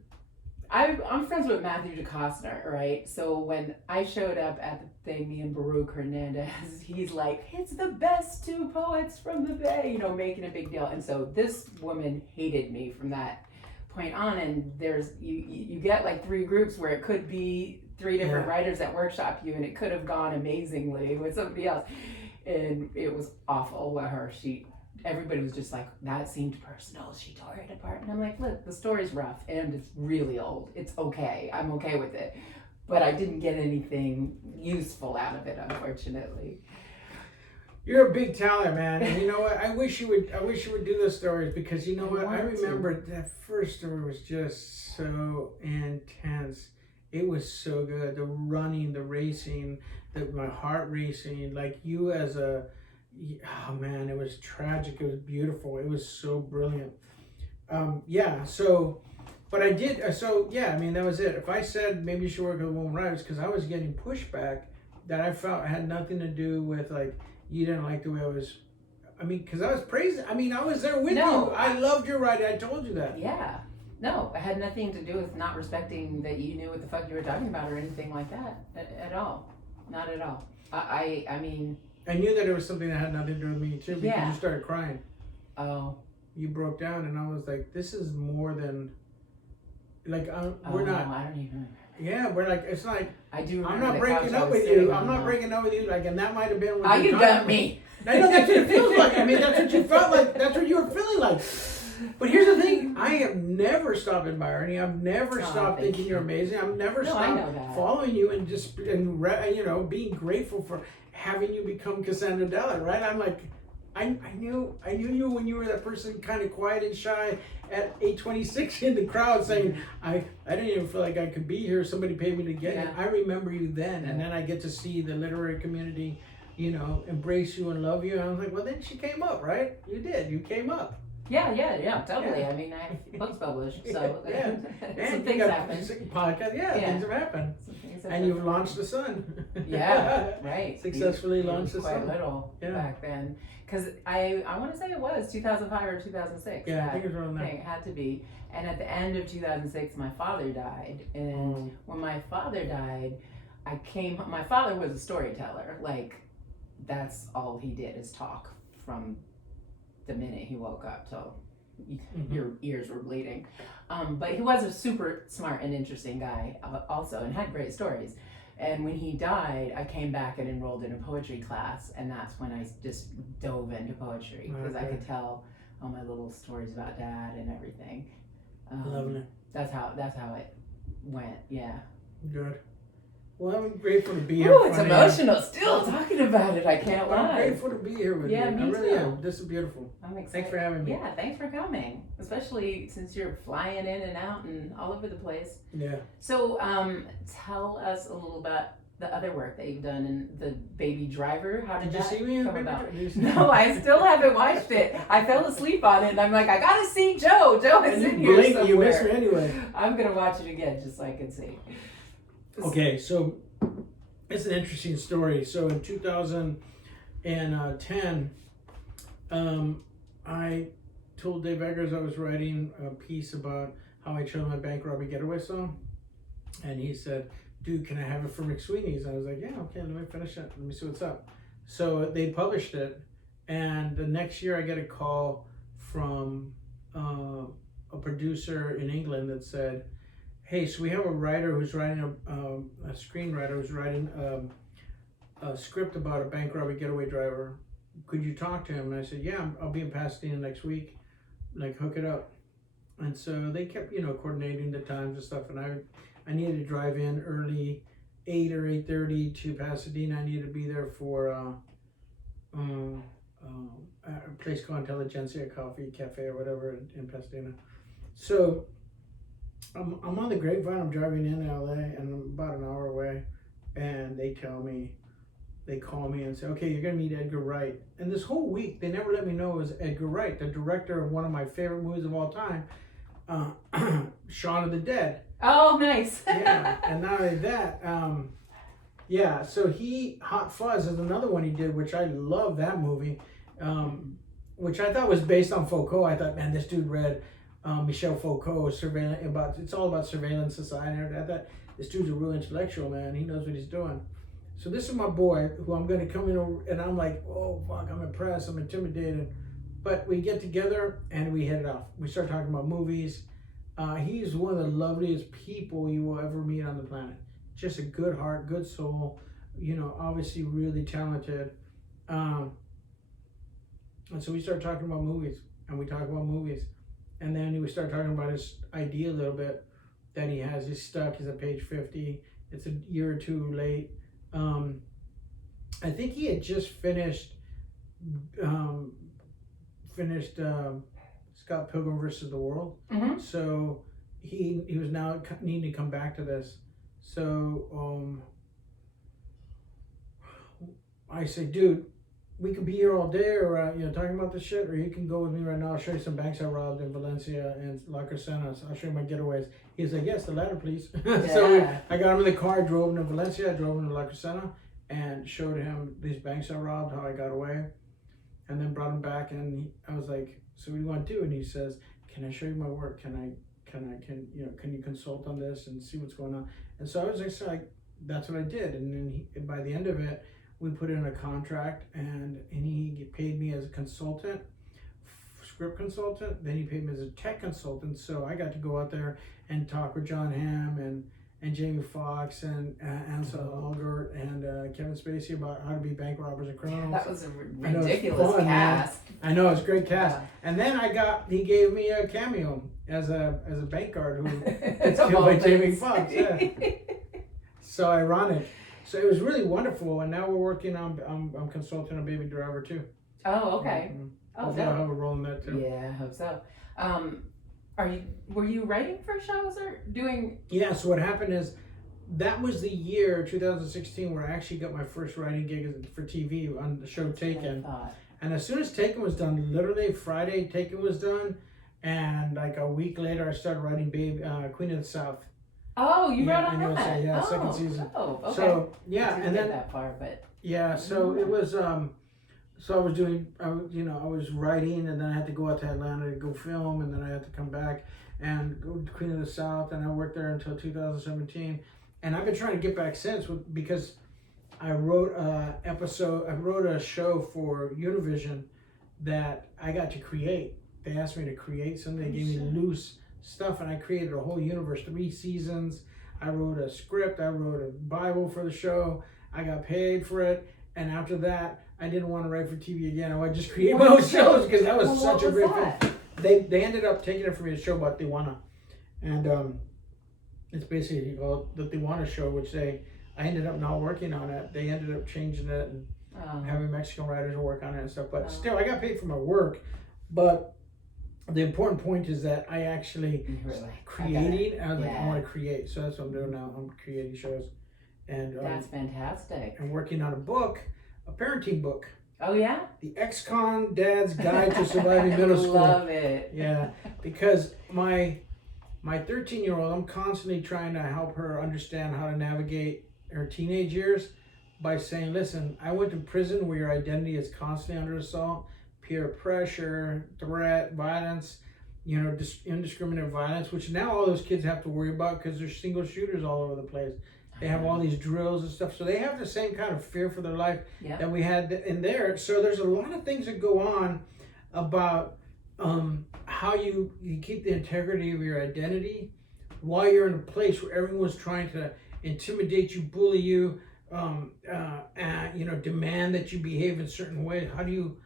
I'm friends with Matthew DeCostner, right? So when I showed up at the thing, me and Baruch Hernandez, he's like, it's the best 2 poets from the Bay, making a big deal. And so this woman hated me from that point on. And there's, you get like 3 groups where it could be 3 different writers that workshop you, and it could have gone amazingly with somebody else. And it was awful with her. Everybody was just like, that seemed personal. She tore it apart. And I'm like, look, the story's rough and it's really old. It's okay. I'm okay with it. But I didn't get anything useful out of it, unfortunately. You're a big talent, man. And you know what? I wish you would do those stories, because you know what? I remember that first story was just so intense. It was so good. The running, the racing, my heart racing, like you as a... Oh man, it was tragic. It was beautiful. It was so brilliant. But I did. I mean, that was it. If I said maybe you should work with a woman writers, because I was getting pushback that I felt had nothing to do with, like, you didn't like the way I was. I mean, because I was praising. I mean, I was there with you. I loved your writing. I told you that. Yeah. No, it had nothing to do with not respecting that you knew what the fuck you were talking about or anything like that at all. Not at all. I mean. I knew that it was something that had nothing to do with me too, because you started crying. Oh. You broke down, and I was like, this is more than, like, we're not. I don't even remember. Yeah, we're like, it's like, I do remember. I'm not breaking up with you. I'm not breaking up with you. Like, and that might have been what you dumped me. I know that's what it feels like. I mean, that's what you felt like. That's what you were feeling like. But here's the thing. I have never stopped admiring you. I've never stopped thinking you're amazing. I've never stopped following you and just, being grateful for having you become Cassandra Dallett, right? I'm like, I knew you when you were that person, kind of quiet and shy at 826 in the crowd, saying, I didn't even feel like I could be here. Somebody paid me to get it. I remember you then, and then I get to see the literary community, embrace you and love you. And I was like, well, then she came up, right? You did. You came up. Yeah, totally. Yeah. I mean, I have books published, so some things happen. Podcast, things have happened. And you've launched the Sun. Yeah, right. Successfully launched the Sun. Sun. Quite little back then, because I want to say it was 2005 or 2006. Yeah, I think it was around that. It had to be. And at the end of 2006, my father died, and when my father died, my father was a storyteller. Like, that's all he did is talk from the minute he woke up till your ears were bleeding. But he was a super smart and interesting guy also, and had great stories. And when he died, I came back and enrolled in a poetry class, and that's when I just dove into poetry, because I could tell all my little stories about Dad and everything. Loving it. That's how it went. Yeah. Good. Well, I'm grateful to be here. Oh, it's emotional still talking about it. I can't lie. I'm grateful to be here with you. Yeah, me I really too. am. This is beautiful. I'm excited. Thanks for having me. Yeah, thanks for coming. Especially since you're flying in and out and all over the place. Yeah. So, tell us a little about the other work that you've done in the Baby Driver. How did you that see me in come Baby about? Driver? No, I still haven't watched it. I fell asleep on it, and I'm like, I gotta see Joe. Joe is in here somewhere. You missed me anyway. I'm gonna watch it again just so I can see. Okay, so it's an interesting story. So in 2010, I told Dave Eggers I was writing a piece about how I chose my bank robbery getaway song. And he said, dude, can I have it for McSweeney's? I was like, yeah, okay, let me finish it. Let me see what's up. So they published it. And the next year I get a call from a producer in England that said, hey, so we have a writer who's writing a screenwriter who's writing a script about a bank robbery getaway driver. Could you talk to him? And I said, yeah, I'll be in Pasadena next week. Like, hook it up. And so they kept, coordinating the times and stuff. And I needed to drive in early, 8 or 8:30 to Pasadena. I needed to be there for a place called Intelligentsia Coffee Cafe or whatever in Pasadena. So I'm on the Grapevine. I'm driving in LA, and I'm about an hour away. And they call me and say, okay, you're going to meet Edgar Wright. And this whole week, they never let me know it was Edgar Wright, the director of one of my favorite movies of all time, Shaun of the Dead. Oh, nice. Yeah, and not only that, so Hot Fuzz is another one he did, which I love that movie, which I thought was based on Foucault. I thought, man, this dude read Michel Foucault, it's all about surveillance society. I thought, this dude's a real intellectual, man. He knows what he's doing. So this is my boy who I'm going to come in, and I'm like, oh, fuck, I'm impressed, I'm intimidated. But we get together and we hit it off. We start talking about movies. He's one of the loveliest people you will ever meet on the planet. Just a good heart, good soul, obviously really talented. And so we start talking about movies, and we talk about movies. And then we start talking about his idea a little bit that he has. He's stuck, he's at page 50. It's a year or two late. I think he had just finished Scott Pilgrim versus the World. Mm-hmm. So he was now needing to come back to this. So I say, dude, we could be here all day, or talking about this shit, or you can go with me right now. I'll show you some banks I robbed in Valencia and La Crescenta. I'll show you my getaways. He's like, yes, the latter, please. Yeah. So I got him in the car, drove him to Valencia, I drove him to La Crescenta, and showed him these banks I robbed, how I got away, and then brought him back. And I was like, so what do you want to do? And he says, can I show you my work? Can you consult on this and see what's going on? And so I was just like, that's what I did. And then by the end of it, we put in a contract, and he paid me as a consultant, script consultant. Then he paid me as a tech consultant. So I got to go out there and talk with John Hamm and Jamie Foxx and Ansel Elgort and Kevin Spacey about how to be bank robbers and criminals. That was a ridiculous cast. I know, it's a great cast. Yeah. And then he gave me a cameo as a bank guard who gets killed by Jamie Foxx. Yeah. So ironic. So it was really wonderful, and now we're working on. I'm consulting on Baby Driver too. Oh, okay. Mm-hmm. Oh, Hopefully I'll have a role in that too. Yeah, I hope so. Were you writing for shows or doing? Yeah. So what happened is, that was the year 2016 where I actually got my first writing gig for TV on the show Taken. And as soon as Taken was done, literally Friday Taken was done, and like a week later I started writing Queen of the South. Oh, you wrote on that? Yeah, second season. Oh, okay. So yeah, I didn't and get then that far, but yeah, so it was so I was doing, I was writing, and then I had to go out to Atlanta to go film, and then I had to come back and go to Queen of the South, and I worked there until 2017, and I've been trying to get back since because I wrote a show for Univision that I got to create. They asked me to create something. They gave me loose stuff, and I created a whole universe, 3 seasons. I wrote a script, I wrote a Bible for the show, I got paid for it, and after that I didn't want to write for TV again. I would just create my own shows because that was such a great thing. They ended up taking it from me, a show about Tijuana, and it's basically called the Tijuana Show, which I ended up not working on it. They ended up changing it and having Mexican writers work on it and stuff, but still I got paid for my work. But the important point is that I actually creating. I was like, I want to create, so that's what I'm doing now. I'm creating shows, and that's fantastic. I'm working on a book, a parenting book. Oh yeah, the Ex-Con Dad's Guide to Surviving Middle School. Love it. Yeah, because my 13-year-old, I'm constantly trying to help her understand how to navigate her teenage years. by saying, listen, I went to prison where your identity is constantly under assault, peer pressure, threat, violence, indiscriminate violence, which now all those kids have to worry about because there's single shooters all over the place. They have all these drills and stuff. So they have the same kind of fear for their life that we had in there. So there's a lot of things that go on about how you keep the integrity of your identity while you're in a place where everyone's trying to intimidate you, bully you, demand that you behave in certain ways. How do you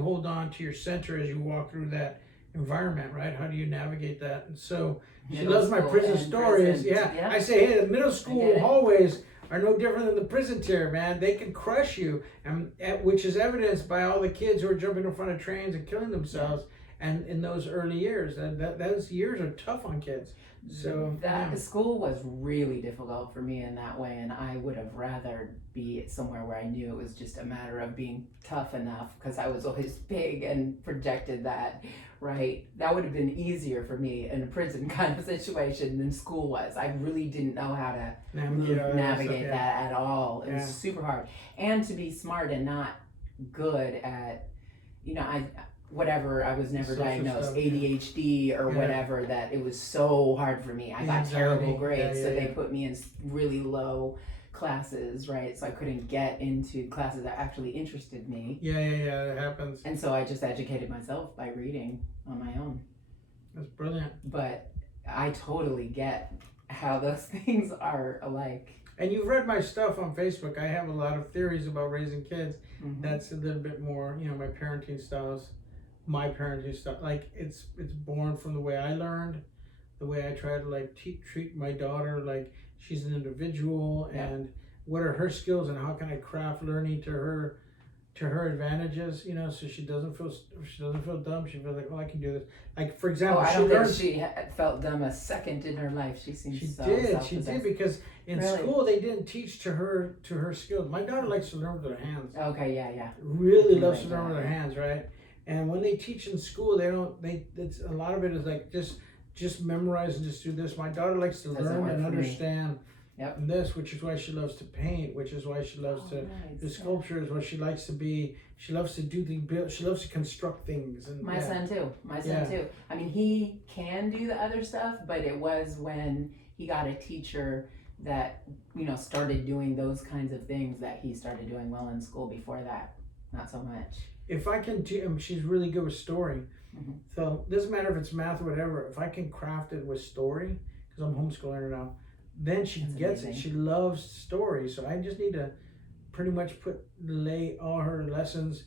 hold on to your center as you walk through that environment, right? How do you navigate that? And so she loves my prison stories. Yeah. I say, hey, the middle school hallways are no different than the prison tier, man. They can crush you, and which is evidenced by all the kids who are jumping in front of trains and killing themselves. And in those early years, those years are tough on kids. So school was really difficult for me in that way, and I would have rather be somewhere where I knew it was just a matter of being tough enough, because I was always big and projected that, right? That would have been easier for me in a prison kind of situation than school was. I really didn't know how to navigate that at all. It was super hard. And to be smart and not good at, whatever, I was never diagnosed, ADHD or whatever, that it was so hard for me. I got terrible grades, so they put me in really low classes, right? So I couldn't get into classes that actually interested me. It happens. And so I just educated myself by reading on my own. That's brilliant. But I totally get how those things are alike. And you've read my stuff on Facebook. I have a lot of theories about raising kids. That's a little bit more, my parenting styles. My parenting stuff, like it's born from the way I learned, the way I try to treat my daughter like she's an individual, and what are her skills and how can I craft learning to her advantages, so she doesn't feel dumb. She feels like, I can do this. Like, for example, I don't think she felt dumb a second in her life. She seems she so did because in school they didn't teach to her skills. My daughter likes to learn with her hands. Okay, Really loves to learn with her hands, right? And when they teach in school, it's a lot of it is like just memorize and just do this. My daughter likes to learn and understand this, which is why she loves to paint, which is why she loves to do sculptures, what she likes to be. She loves to do she loves to construct things. And my son too. I mean, he can do the other stuff, but it was when he got a teacher that, started doing those kinds of things that he started doing well in school. Before that, not so much. If I can, she's really good with story. So it doesn't matter if it's math or whatever. If I can craft it with story, because I'm homeschooling her now, then she gets it. She loves story. So I just need to pretty much lay all her lessons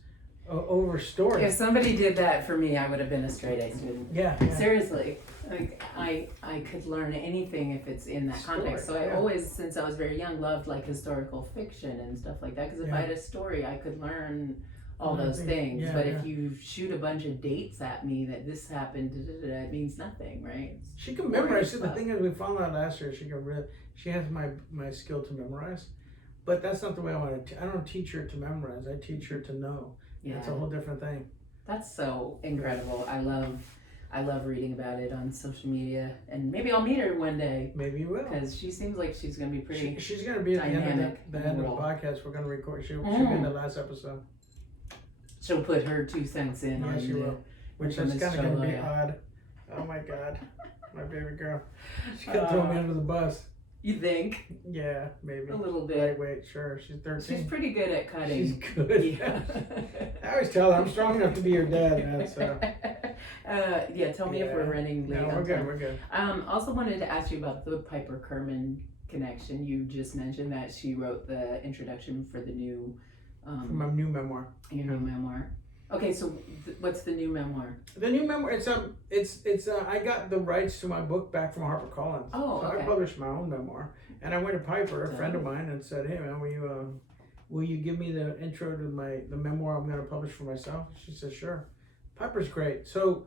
over story. If somebody did that for me, I would have been a straight A student. Yeah. Seriously. Like I could learn anything if it's in that context. So I always, since I was very young, loved historical fiction and stuff like that. Because if I had a story, I could learn all those things. But if you shoot a bunch of dates at me that this happened, it means nothing, right? She can memorize. The thing is, we found out last year she has my skill to memorize, but that's not the way I want to. I don't teach her to memorize. I teach her to know. It's a whole different thing. That's so incredible. I love reading about it on social media, and maybe I'll meet her one day. Maybe you will, because she seems like she's going to be pretty. She's going to be at the end of the podcast. We're going to record. She'll be in the last episode. She'll put her 2 cents in. Yeah, she will. Which is kind of going to be odd. Oh my God, my baby girl. She's going to throw me under the bus. You think? Yeah, maybe. A little bit. Lightweight, sure. She's 13. She's pretty good at cutting. She's good. Yeah. I always tell her I'm strong enough to be your dad, man. So. Tell me if we're running late. No, we're good. Also wanted to ask you about the Piper Kerman connection. You just mentioned that she wrote the introduction for the new. For my new memoir. Your new memoir. Okay, so what's the new memoir? The new memoir, it's I got the rights to my book back from HarperCollins. Oh, okay. So I published my own memoir, and I went to Piper, a friend of mine, and said, "Hey, man, will you give me the intro to the memoir I'm going to publish for myself?" She said, "Sure." Piper's great. So,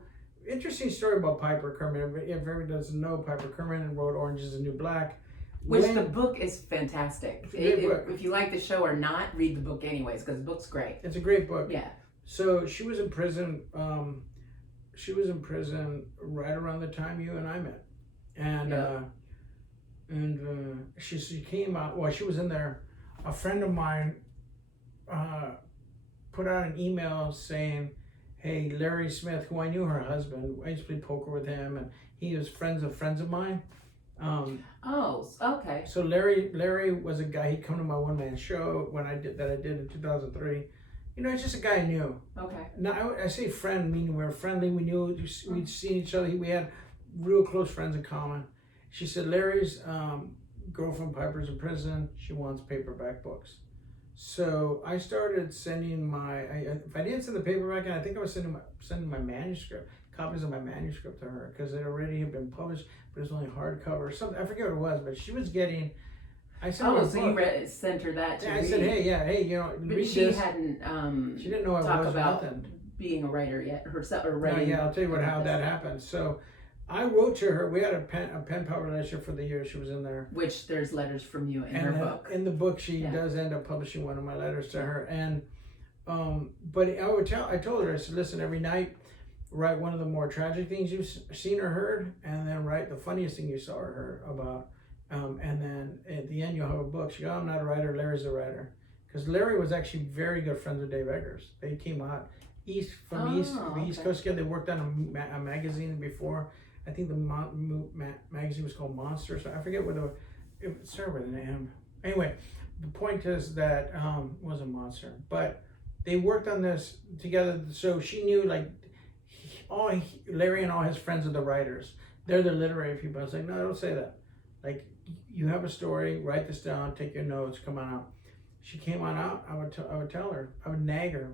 interesting story about Piper Kerman. If everyone doesn't know, Piper Kerman wrote Orange Is the New Black. Which the book is fantastic. If you like the show or not, read the book anyways, because the book's great. It's a great book. Yeah. So she was in prison. She was in prison right around the time you and I met, and she came out. Well, she was in there a friend of mine put out an email saying, hey, Larry Smith, who I knew her husband, I used to play poker with him, and he was friends of mine. Oh, okay. So Larry was a guy. He'd come to my one-man show I did in 2003. You know, he's just a guy I knew. Okay. Now I say friend, meaning we were friendly. We knew we'd seen each other. We had real close friends in common. She said Larry's girlfriend Piper's in prison. She wants paperback books. So I started sending if I didn't send the paperback, and I think I was sending my manuscript, copies of my manuscript to her, because it already had been published, but it was only hardcover or something. I forget what it was, but she was getting. I sent her a so book. you sent her that to Yeah, read. I said, hey, you know, But read she this. hadn't She didn't know I talk was about nothing. being a writer yet herself, or No, writing. yeah, I'll tell you how that happened. So I wrote to her. We had a pen pal relationship for the year she was in there. Which there's letters from you in And her book. in the book, she does end up publishing one of my letters to her. And but I told her, I said, listen, every night, write one of the more tragic things you've seen or heard, and then write the funniest thing you saw or heard about. And then at the end, you'll have a book. She goes, I'm not a writer, Larry's a writer. Because Larry was actually very good friends with Dave Eggers. They came out the East Coast together. They worked on a magazine before. I think the magazine was called Monster. So I forget what it started with an M. Anyway, the point is that it wasn't Monster, but they worked on this together. So she knew, like, Larry and all his friends are the writers. They're the literary people. I was like, no, don't say that. Like, you have a story, write this down, take your notes, come on out. She came on out, I would tell her, I would nag her.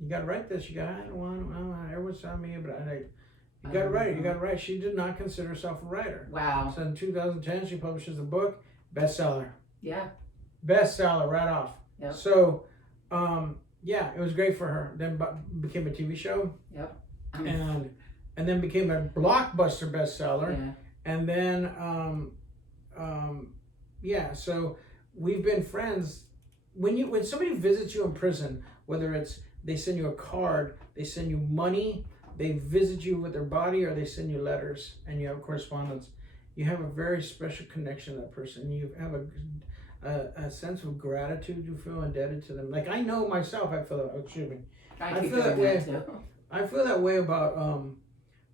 You gotta write this. You gotta, I don't want, everyone's telling me, but you gotta write it, you gotta write. She did not consider herself a writer. Wow. So in 2010, she publishes a book, bestseller. Yeah. Bestseller right off. Yep. So, yeah, it was great for her. Then became a TV show. Yep. And then became a blockbuster bestseller. Yeah. And then, yeah, so we've been friends. When somebody visits you in prison, whether it's they send you a card, they send you money, they visit you with their body, or they send you letters and you have correspondence, you have a very special connection to that person. You have a sense of gratitude. You feel indebted to them. Like, I know myself, I feel I feel that way too. I feel that way about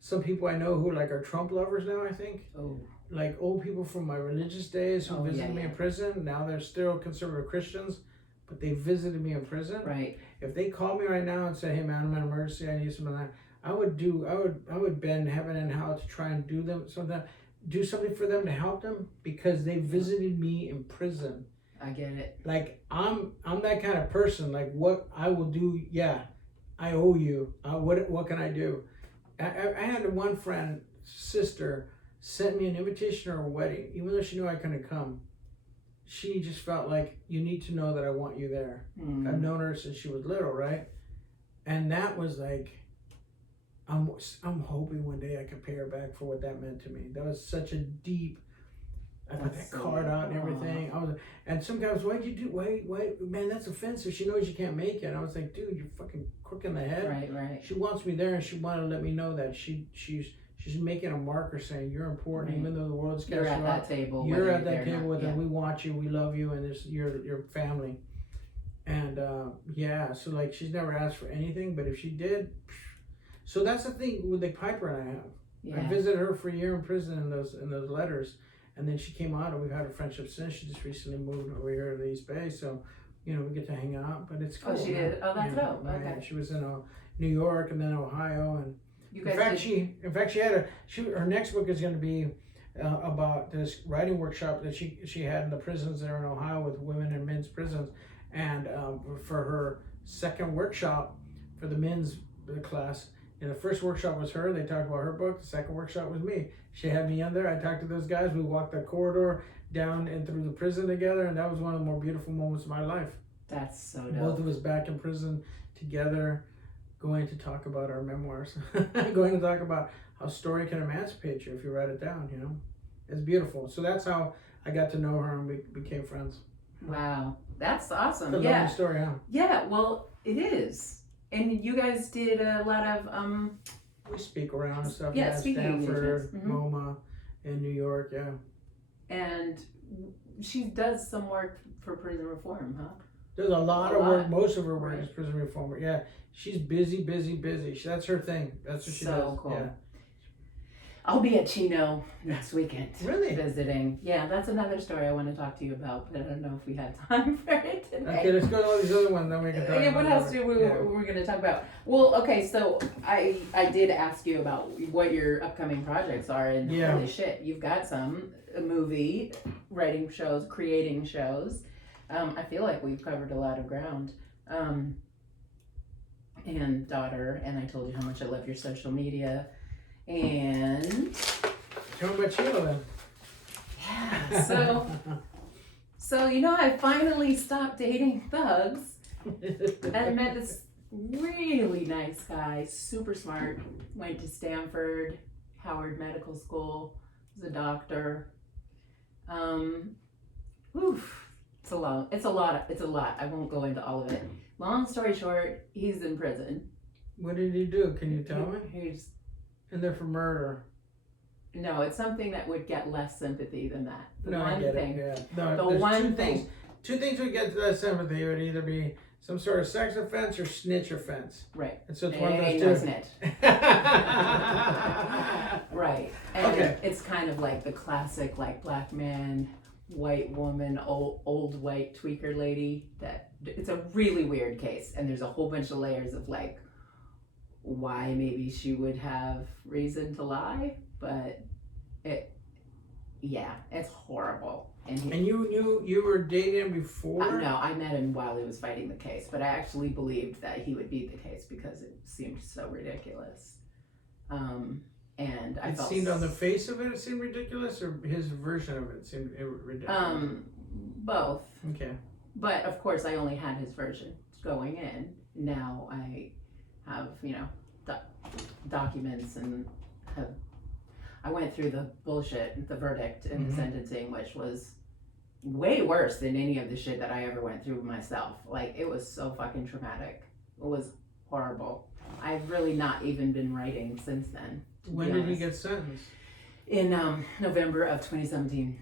some people I know who, like, are Trump lovers now, I think. Oh. Like old people from my religious days who visited me in prison. Now they're still conservative Christians, but they visited me in prison. Right. If they called me right now and said, "Hey man, I'm in an emergency. I need some of that," I would bend heaven and hell to try and do something for them to help them, because they visited me in prison. I get it. Like, I'm that kind of person. Like, what I will do, yeah, I owe you. What can I do? I had one friend, sister, sent me an invitation to her wedding, even though she knew I couldn't come. She just felt like, you need to know that I want you there. I've known her since she was little, right? And that was like, I'm hoping one day I could pay her back for what that meant to me. That was such a deep. I put that card out and everything. And some guy was, why'd you do? Why, man, that's offensive. She knows you can't make it. And I was like, dude, you're fucking crook in the head. Right. She wants me there, and she wanted to let me know that she's making a marker saying you're important, even though the world's cast you You're at off. that table. You're at that table with them. We want you. We love you, and it's your family. And yeah, so like, she's never asked for anything, but if she did, so that's the thing with the Piper and I have. Yeah. I visited her for a year in prison in those letters, and then she came out, and we've had a friendship since. She just recently moved over here to the East Bay, so we get to hang out. But it's cool. Oh, she did. Oh, that's dope. Okay. Yeah, she was in New York and then Ohio, and you guys in fact, she had her next book is going to be about this writing workshop that she had in the prisons there in Ohio with women and men's prisons, and for her second workshop for the men's class. And the first workshop was her. They talked about her book. The second workshop was me. She had me in there. I talked to those guys. We walked the corridor down and through the prison together, and that was one of the more beautiful moments of my life. That's so dope. Both of us back in prison together, going to talk about our memoirs, going to talk about how story can emancipate you if you write it down. It's beautiful. So that's how I got to know her, and we became friends. Wow, that's awesome. It's a lovely story, huh? Yeah, well, it is. And you guys did a lot of we speak around and stuff. Yeah, speaking Stanford, engagements. MoMA, in New York. Yeah. And she does some work for prison reform, huh? There's a lot A of work. lot. Most of her work Right. is prison reform. Yeah, she's busy. That's her thing. That's what she does. So cool. Yeah. I'll be at Chino next weekend. Really? Visiting. Yeah, that's another story I want to talk to you about, but I don't know if we have time for it today. Okay, let's go to all these other ones, then we can talk Yeah, about what else it. we're going to talk about? Well, okay, so I did ask you about what your upcoming projects are, and holy shit, you've got some. A movie, writing shows, creating shows. I feel like we've covered a lot of ground. And daughter, and I told you how much I love your social media. And Tell me about Sheila then. yeah, so you know, I finally stopped dating thugs and met this really nice guy, super smart, went to Stanford, Howard Medical School, was a doctor. It's a lot. I won't go into all of it. Long story short, he's in prison. What did he do? Can you tell me? He's In there for murder. No, it's something that would get less sympathy than that. I get it. Yeah. No, The there's one thing. Two things would get less sympathy. It would either be some sort of sex offense or snitch offense. Right. And so it's one of Ain't those no two. snitch. Right. And Okay. it's kind of like the classic, like, black man, white woman, old white tweaker lady. That it's a really weird case, and there's a whole bunch of layers of like why maybe she would have reason to lie, but it's horrible. And you knew you were dating him before? No, I met him while he was fighting the case, but I actually believed that he would beat the case because it seemed so ridiculous. And I felt seemed on the face of it seemed ridiculous, or his version of it seemed ridiculous? Both. Okay. But of course, I only had his version going in. Now I have, documents and I went through the bullshit, the verdict and the sentencing, which was way worse than any of the shit that I ever went through myself. Like, it was so fucking traumatic. It was horrible. I've really not even been writing since then. When did he get sentenced? In November of 2017.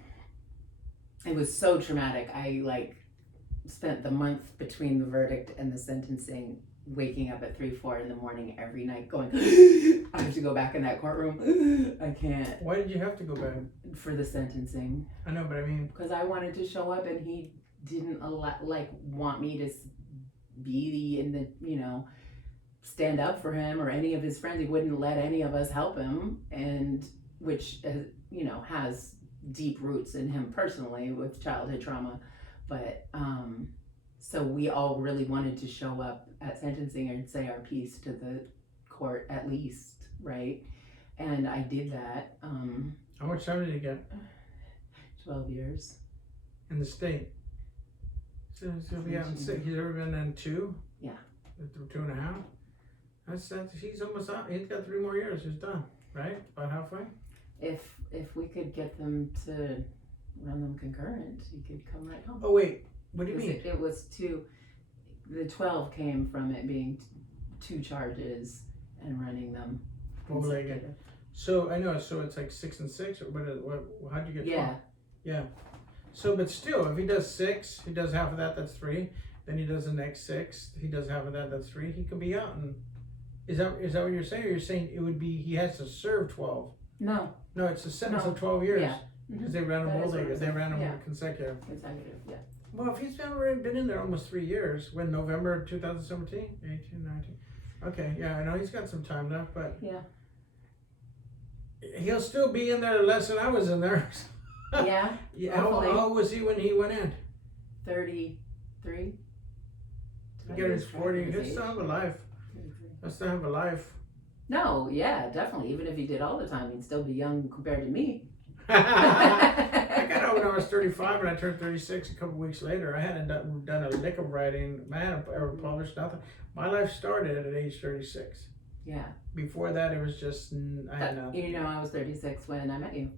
It was so traumatic. I spent the month between the verdict and the sentencing waking up at 3-4 in the morning every night going, I have to go back in that courtroom. I can't. Why did you have to go back? For the sentencing. I know, but I mean, because I wanted to show up, and he didn't want me to be in the, stand up for him or any of his friends. He wouldn't let any of us help him, and which has deep roots in him personally with childhood trauma. But so we all really wanted to show up at sentencing and say our piece to the court at least, right? And I did that. How much time did he get? 12 years. In the state? So he'll be out in six. He's ever been in 2? Yeah. 2.5? That's he's almost out. He's got 3 more years. He's done, right? About halfway? If we could get them to run them concurrent, he could come right home. Oh wait, what do you mean? It was 2. The 12 came from it being 2 charges and running them consecutive. So I know. So it's like 6 and 6. Or what? How'd you get 12? Yeah. Yeah. So, but still, if he does 6, he does half of that. That's 3. Then he does the next 6. He does half of that. That's 3. He could be out. And is that what you're saying? Or you're saying it would be he has to serve 12? No, it's a sentence of 12 years. Yeah. Because they ran them Yeah. consecutive. Consecutive, yeah. Well, if he's been in there almost 3 years, when November 2017, 18, 19. Okay, yeah, I know he's got some time left, but Yeah. he'll still be in there less than I was in there. Yeah. Yeah. How old was he when he went in? 33. He got his 40. He'll still have a life. 33. He'll still have a life. No, yeah, definitely. Even if he did all the time, he'd still be young compared to me. I got out when I was 35 and I turned 36 a couple weeks later. I hadn't done a lick of writing. I hadn't ever published nothing. My life started at age 36. Yeah. Before that, it was just, I had nothing. I was 36 when I met you.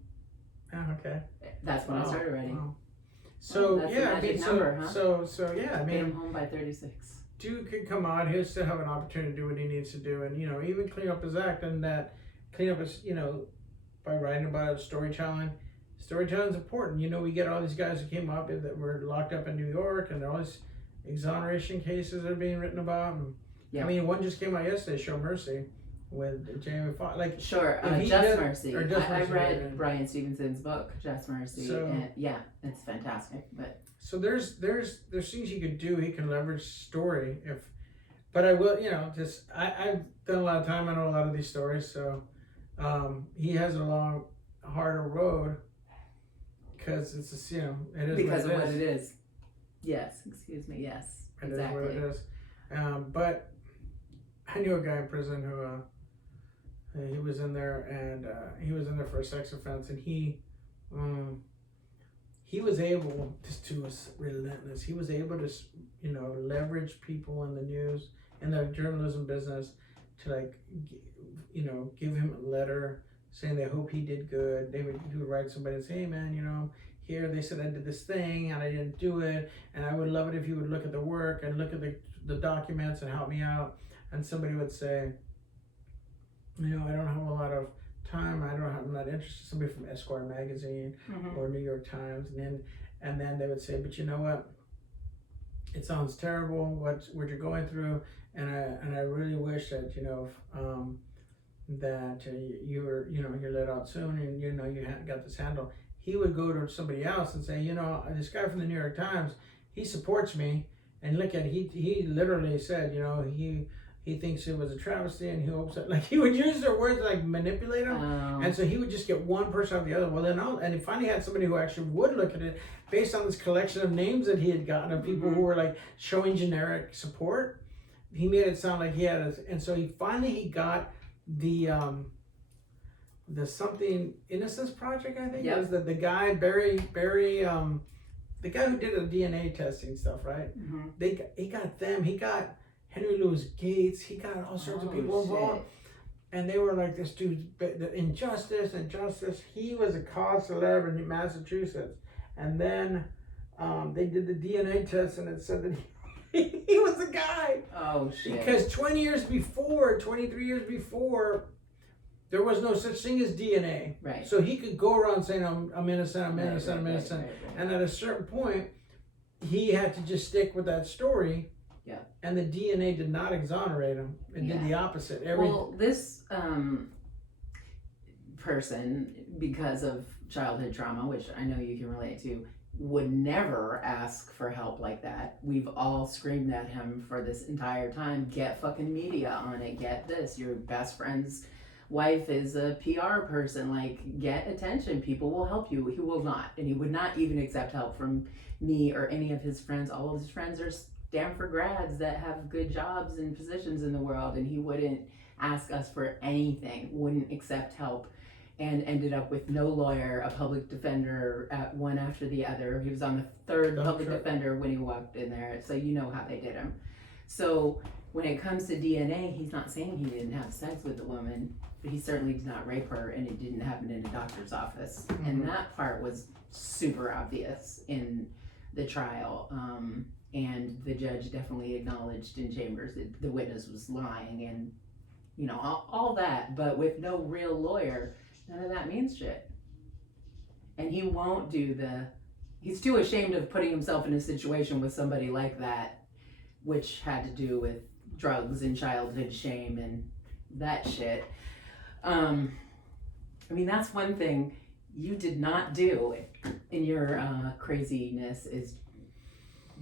Oh, okay. That's when I started writing. Wow. So, that's yeah, a magic number, huh? so yeah, I Came mean, home by 36. Dude could come out, he'll still have an opportunity to do what he needs to do, and, even clean up his act, and that clean up his, by writing about it, storytelling, storytelling is important. You know, we get all these guys who came up that were locked up in New York, and all these exoneration cases are being written about. And, Yeah. I mean, one just came out yesterday, Show Mercy, with Jamie Foxx. Like, Sure, if he Just did- Mercy. or Just I Mercy, read yeah. Brian Stevenson's book, Just Mercy, So- and yeah, it's fantastic. But So there's things he could do. He can leverage story but I will, just I've done a lot of time. I know a lot of these stories, so he has a long, harder road because it's just, it is because what of what it it is. is. Yes, excuse me. Yes, It is exactly. what it is. But I knew a guy in prison who he was in there, and he was in there for a sex offense, and he was able, this too was relentless. He was able to, leverage people in the news and the journalism business to give him a letter saying they hope he did good. He would write somebody and say, hey man, here they said I did this thing and I didn't do it, and I would love it if you would look at the work and look at the documents and help me out. And somebody would say, I don't have a lot of time. I'm not interested. Somebody from Esquire magazine or New York Times, and then they would say, but you know what? It sounds terrible what you're going through, and I really wish that that you're let out soon, and you got this handle. He would go to somebody else and say, this guy from the New York Times, he supports me, and look at he literally said, he thinks it was a travesty, and he hopes that, like, he would use their words to, like, manipulate them. And so he would just get one person or the other. Well, and he finally had somebody who actually would look at it based on this collection of names that he had gotten of people who were, like, showing generic support. He made it sound like he had and so he got the Something Innocence Project, I think. It was the guy, Barry, the guy who did the DNA testing stuff, right? He got them. He got Henry Louis Gates. He got all sorts of people involved. And they were like, this dude, the injustice. He was a cause celebrity in Massachusetts. And then they did the DNA test, and it said that he was the guy. Oh, shit. Because 23 years before, there was no such thing as DNA. Right. So he could go around saying, I'm innocent, I'm innocent. Right. And at a certain point, he had to just stick with that story. Yeah. And the DNA did not exonerate him. It did the opposite. Well, this person, because of childhood trauma, which I know you can relate to, would never ask for help like that. We've all screamed at him for this entire time, get fucking media on it, get this. Your best friend's wife is a PR person, like, get attention, people will help you. He will not, and he would not even accept help from me or any of his friends. All of his friends are Stanford grads that have good jobs and positions in the world, and he wouldn't ask us for anything, wouldn't accept help, and ended up with no lawyer, a public defender, one after the other. He was on the third public defender when he walked in there, so you know how they did him. So when it comes to DNA, he's not saying he didn't have sex with the woman, but he certainly did not rape her, and it didn't happen in a doctor's office. And that part was super obvious in the trial. And the judge definitely acknowledged in chambers that the witness was lying, and all that, but with no real lawyer, none of that means shit. And he won't do he's too ashamed of putting himself in a situation with somebody like that, which had to do with drugs and childhood shame and that shit. That's one thing you did not do in your craziness, is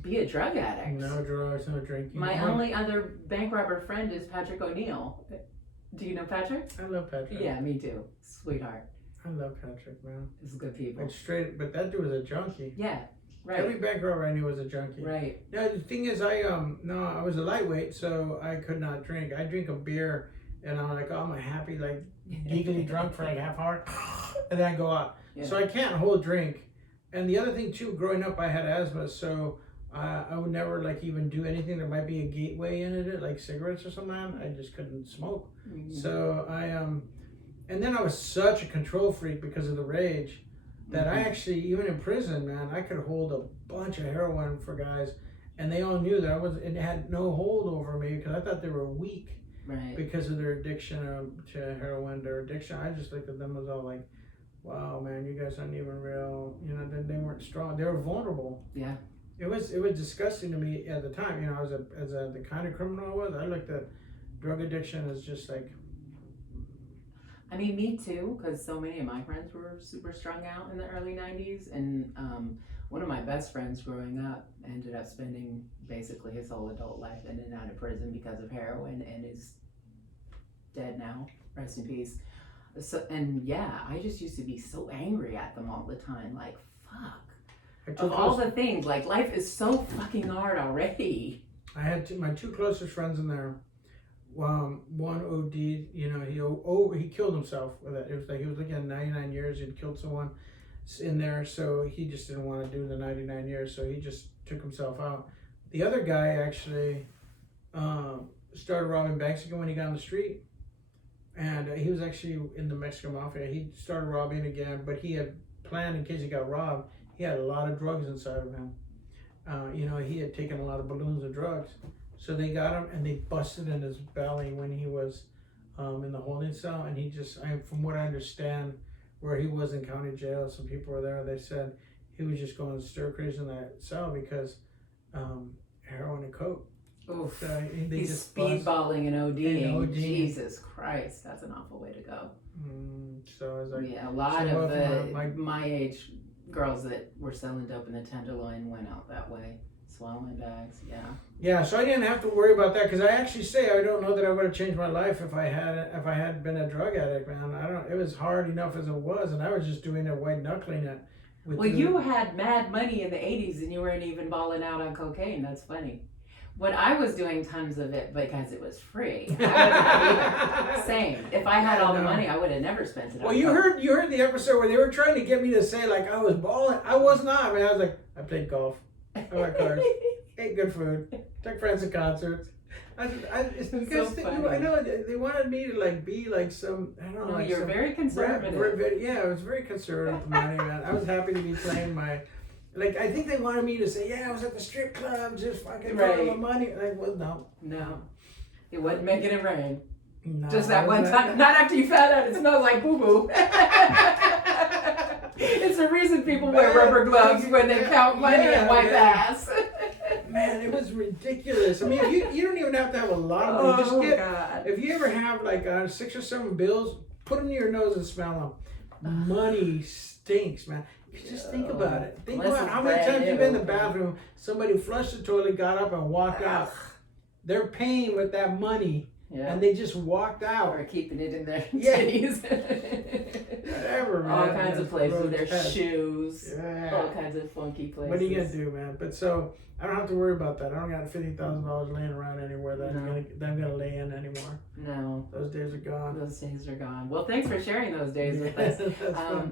be a drug addict. No drugs, no drinking. My only other bank robber friend is Patrick O'Neill. Do you know Patrick? I love Patrick. Yeah, me too. Sweetheart. I love Patrick, man. It's good people. But that dude was a junkie. Yeah, right. Every bank robber I knew was a junkie. Right. Yeah, the thing is, I was a lightweight, so I could not drink. I drink a beer, and I'm like, I'm happy, like, giggly drunk for like half hour, and then I go out. Yeah. So I can't hold drink. And the other thing too, growing up, I had asthma, so I would never like even do anything that might be a gateway into it, like cigarettes or something. I just couldn't smoke. So and then I was such a control freak because of the rage that I actually, even in prison, man, I could hold a bunch of heroin for guys, and they all knew that it had no hold over me because I thought they were weak. Right. Because of their addiction to heroin, their addiction. I just looked at them as all like wow, man, you guys aren't even real. You know, they weren't strong. They were vulnerable. Yeah. It was disgusting to me at the time. You know, the kind of criminal I was, I looked at drug addiction as just like. I mean, me too, because so many of my friends were super strung out in the early 90s. And one of my best friends growing up ended up spending basically his whole adult life in and out of prison because of heroin, and is dead now. Rest in peace. So, and yeah, I just used to be so angry at them all the time. Like, fuck. Of all the things, like, life is so fucking hard already. I had my two closest friends in there. One OD'd, you know, he killed himself with it. It was like he was looking at 99 years. He'd killed someone in there, so he just didn't want to do the 99 years, so he just took himself out. The other guy actually started robbing banks again when he got on the street, and he was actually in the Mexican mafia. He started robbing again, but he had planned in case he got robbed. He had a lot of drugs inside of him. You know, he had taken a lot of balloons of drugs. So they got him and they busted in his belly when he was in the holding cell. And he just, from what I understand, where he was in county jail, some people were there, they said he was just going stir crazy in that cell because heroin and coke. Oof. So he's speedballing and ODing. Jesus Christ, that's an awful way to go. So I was like, yeah, a lot of my age girls that were selling dope in the Tenderloin went out that way. Swallowing bags, yeah. Yeah, so I didn't have to worry about that because I actually say I don't know that I would have changed my life if I had been a drug addict, man. It was hard enough as it was, and I was just doing it white knuckling it. Well, you had mad money in the 80s and you weren't even balling out on cocaine. That's funny. When I was doing tons of it because it was free, I wasn't same. If I had all the money, I would have never spent it. Well, you heard the episode where they were trying to get me to say like I was balling. I was not. I mean, I was like, I played golf. I like cars. Ate good food. Took friends to concerts. I know they wanted me to like be like some. I don't know. No, like you're very conservative. Yeah, I was very conservative with money, man. I was happy to be playing my. Like I think they wanted me to say, yeah, I was at the strip club, just fucking all the money. Like, well, no, it wasn't making it rain. No, just that one time. Not after you found out it smells like boo boo. It's the reason people wear rubber gloves when they count money and wipe ass. Man, it was ridiculous. I mean, you don't even have to have a lot of money. God. If you ever have like 6 or 7 bills, put them to your nose and smell them. Money stinks, man. Just think about it. Think about how many times you've been in the bathroom, somebody flushed the toilet, got up and walked out. They're paying with that money. Yeah. And they just walked out. Or keeping it in their titties. Whatever, man. All kinds of places. Their shoes. Yeah. All kinds of funky places. What are you going to do, man? But so, I don't have to worry about that. I don't got $50,000 laying around anywhere that I'm going to lay in anymore. No. Those days are gone. Those days are gone. Well, thanks for sharing those days with us.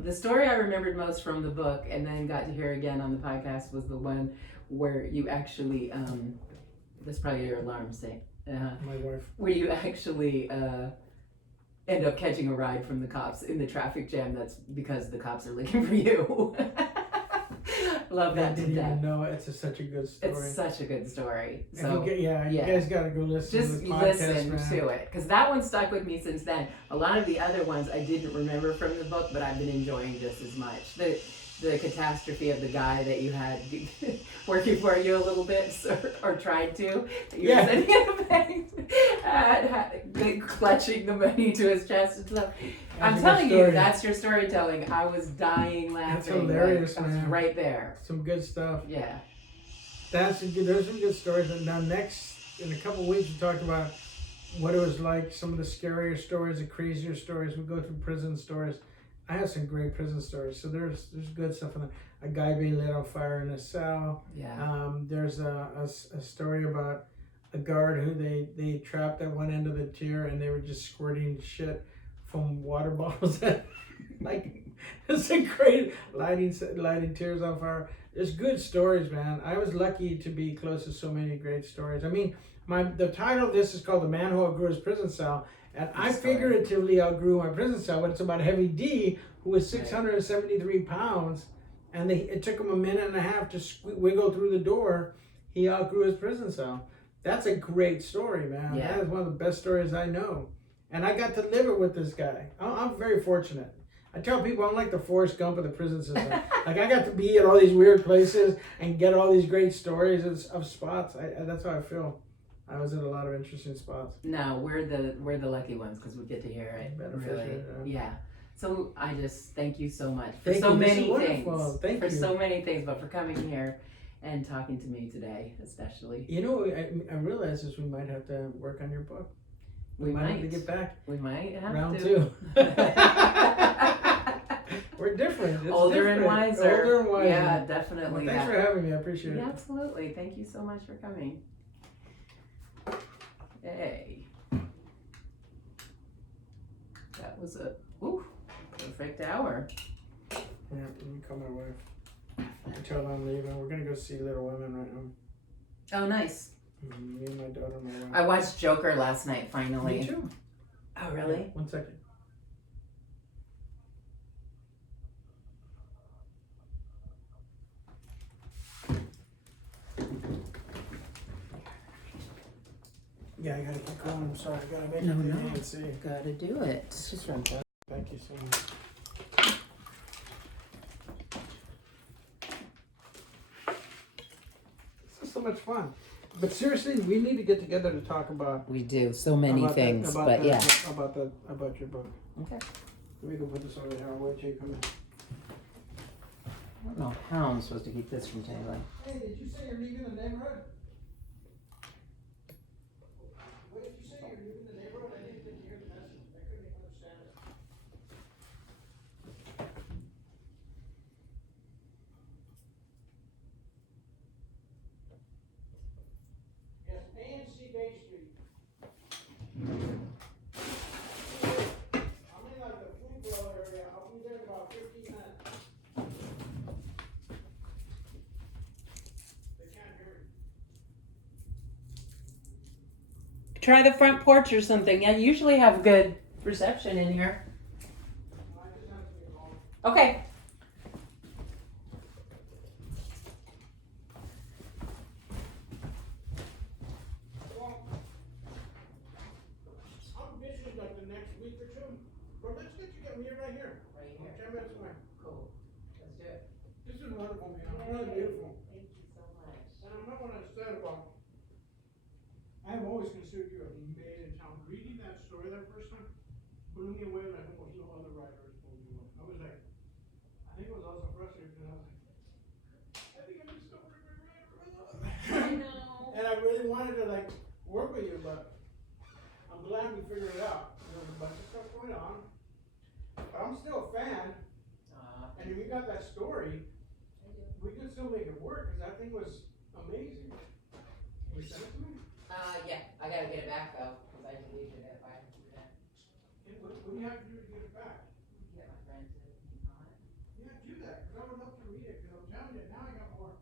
The story I remembered most from the book and then got to hear again on the podcast was the one where you actually, that's probably your alarm saying. My wife. Where you actually end up catching a ride from the cops in the traffic jam. That's because the cops are looking for you. Love that to death. No, it's such a good story. It's such a good story. So you guys got to go listen to this podcast, listen to it because that one stuck with me since then. A lot of the other ones I didn't remember from the book, but I've been enjoying just as much. The catastrophe of the guy that you had working for you a little bit, or tried to. You were sitting in the bank, clutching the money to his chest and stuff. I'm telling you, that's your storytelling. I was dying laughing. That's hilarious, man. I was right there. Some good stuff. Yeah. There's some good stories. And now next, in a couple of weeks, we talked about what it was like, some of the scarier stories, the crazier stories. We go through prison stories. I have some great prison stories. So there's good stuff in there. A guy being lit on fire in a cell. Yeah. There's a story about a guard who they trapped at one end of the tier and they were just squirting shit from water bottles. Like, it's a great lighting tiers on fire. There's good stories, man. I was lucky to be close to so many great stories. I mean, the title of this is called The Man Who Outgrew His Prison Cell. And I figuratively outgrew my prison cell, but it's about Heavy D, who was 673 pounds, and it took him a minute and a half to wiggle through the door. He outgrew his prison cell. That's a great story, man. Yeah. That is one of the best stories I know. And I got to live it with this guy. I'm very fortunate. I tell people I'm like the Forrest Gump of the prison system. Like I got to be at all these weird places and get all these great stories of spots. That's how I feel. I was at a lot of interesting spots. No, we're the lucky ones because we get to hear it. Really, yeah. So I just thank you so much for so many things. Thank you for so many things, but for coming here and talking to me today, especially. You know, I realized is we might have to work on your book. We might have to get back. We might have round to. 2. We're different. It's Older different. and wiser. Older and wiser. Yeah, definitely. Well, thanks for having me. I appreciate it. Yeah, absolutely. Thank you so much for coming. Yay. That was a perfect hour. Yeah, let me call my wife. I tell her I'm leaving. We're going to go see Little Women right now. Oh, nice. Me and my daughter and my wife. I watched Joker last night, finally. Me too. Oh, really? 1 second. Yeah, I gotta keep going. I'm sorry. I gotta make it and see. Gotta do it. This is fantastic. Thank you so much. This is so much fun. But seriously, we need to get together to talk about. We do so many things, but yeah. About your book. Okay. We can put this over there. I'll wait till you come in. I don't know how I'm supposed to keep this from Taylor. Hey, did you say you're leaving the neighborhood? What did you say you're leaving the neighborhood? I didn't hear the message. I couldn't understand it. Yes, A&C Bay Street. I'm in like the food grill area. I'll be there in about 15 minutes. They can't hear me. Try the front porch or something. I usually have good reception in here. I just have to be alone. Okay. Well, I'm busy like the next week or two, but let's get together right here. Right here. 10 minutes away. Cool. Let's do it. This is wonderful, man. It's really beautiful. Thank you so much. And I'm not what I said about. I have always considered you an amazing talent. Reading that story that first time blew me away like almost no other writer has blown me away. I was like, I think it was also frustrating because I was like, I think I'm just a very great writer. I know. And I really wanted to like work with you, but I'm glad we figured it out. There was a bunch of stuff going on, but I'm still a fan. And if you got that story, we could still make it work because that thing was amazing. Can you send it to me? Yeah. I gotta get it back though, because I deleted it by accident. What do you have to do to get it back? Get my friend to email it. Yeah, do that, because I would love to read it, because I'm telling you, now I got more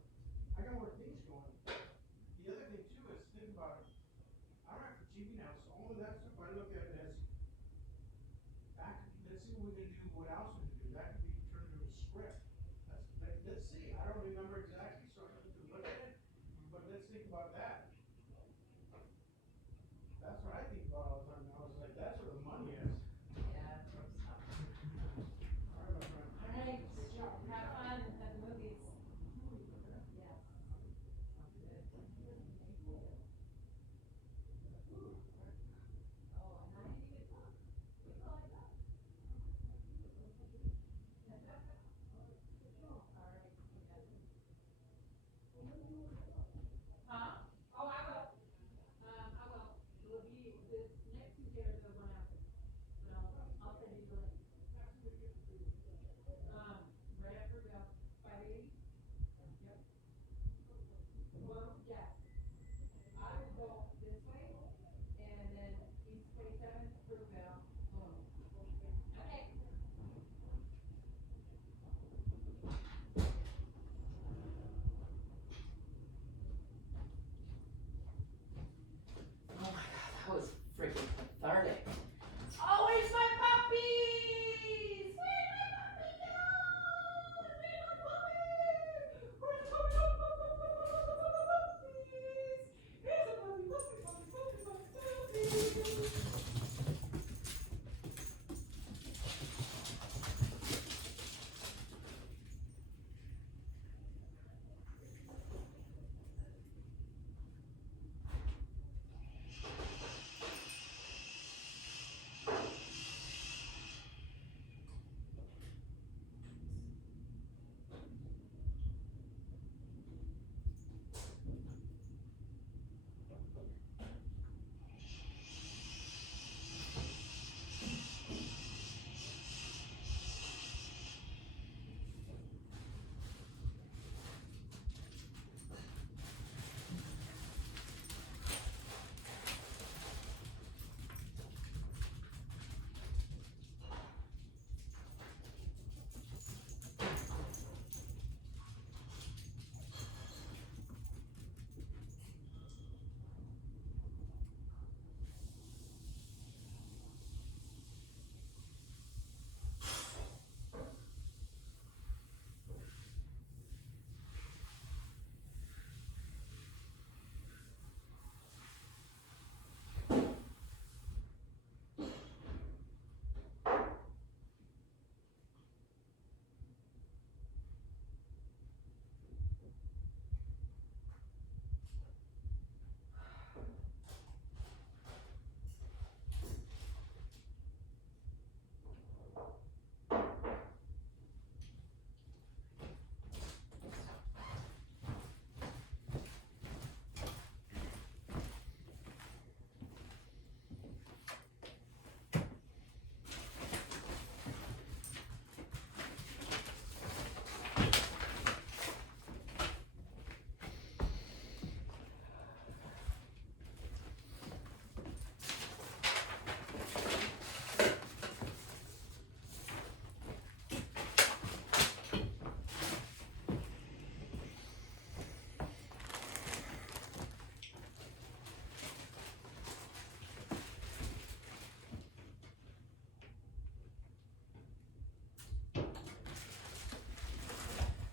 things going. The other thing too is, think about it. I write for TV now, so all of that stuff, I look at it as, let's see what we can do, what else we can do. That could be turned into a script. Let's see, I don't remember exactly, so I have to look at it, but let's think about that. That's what I think about all the time now. I was like, that's where the money is. Yeah. All right, my friend. All right. Have fun at the movies. Yeah.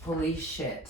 Holy shit.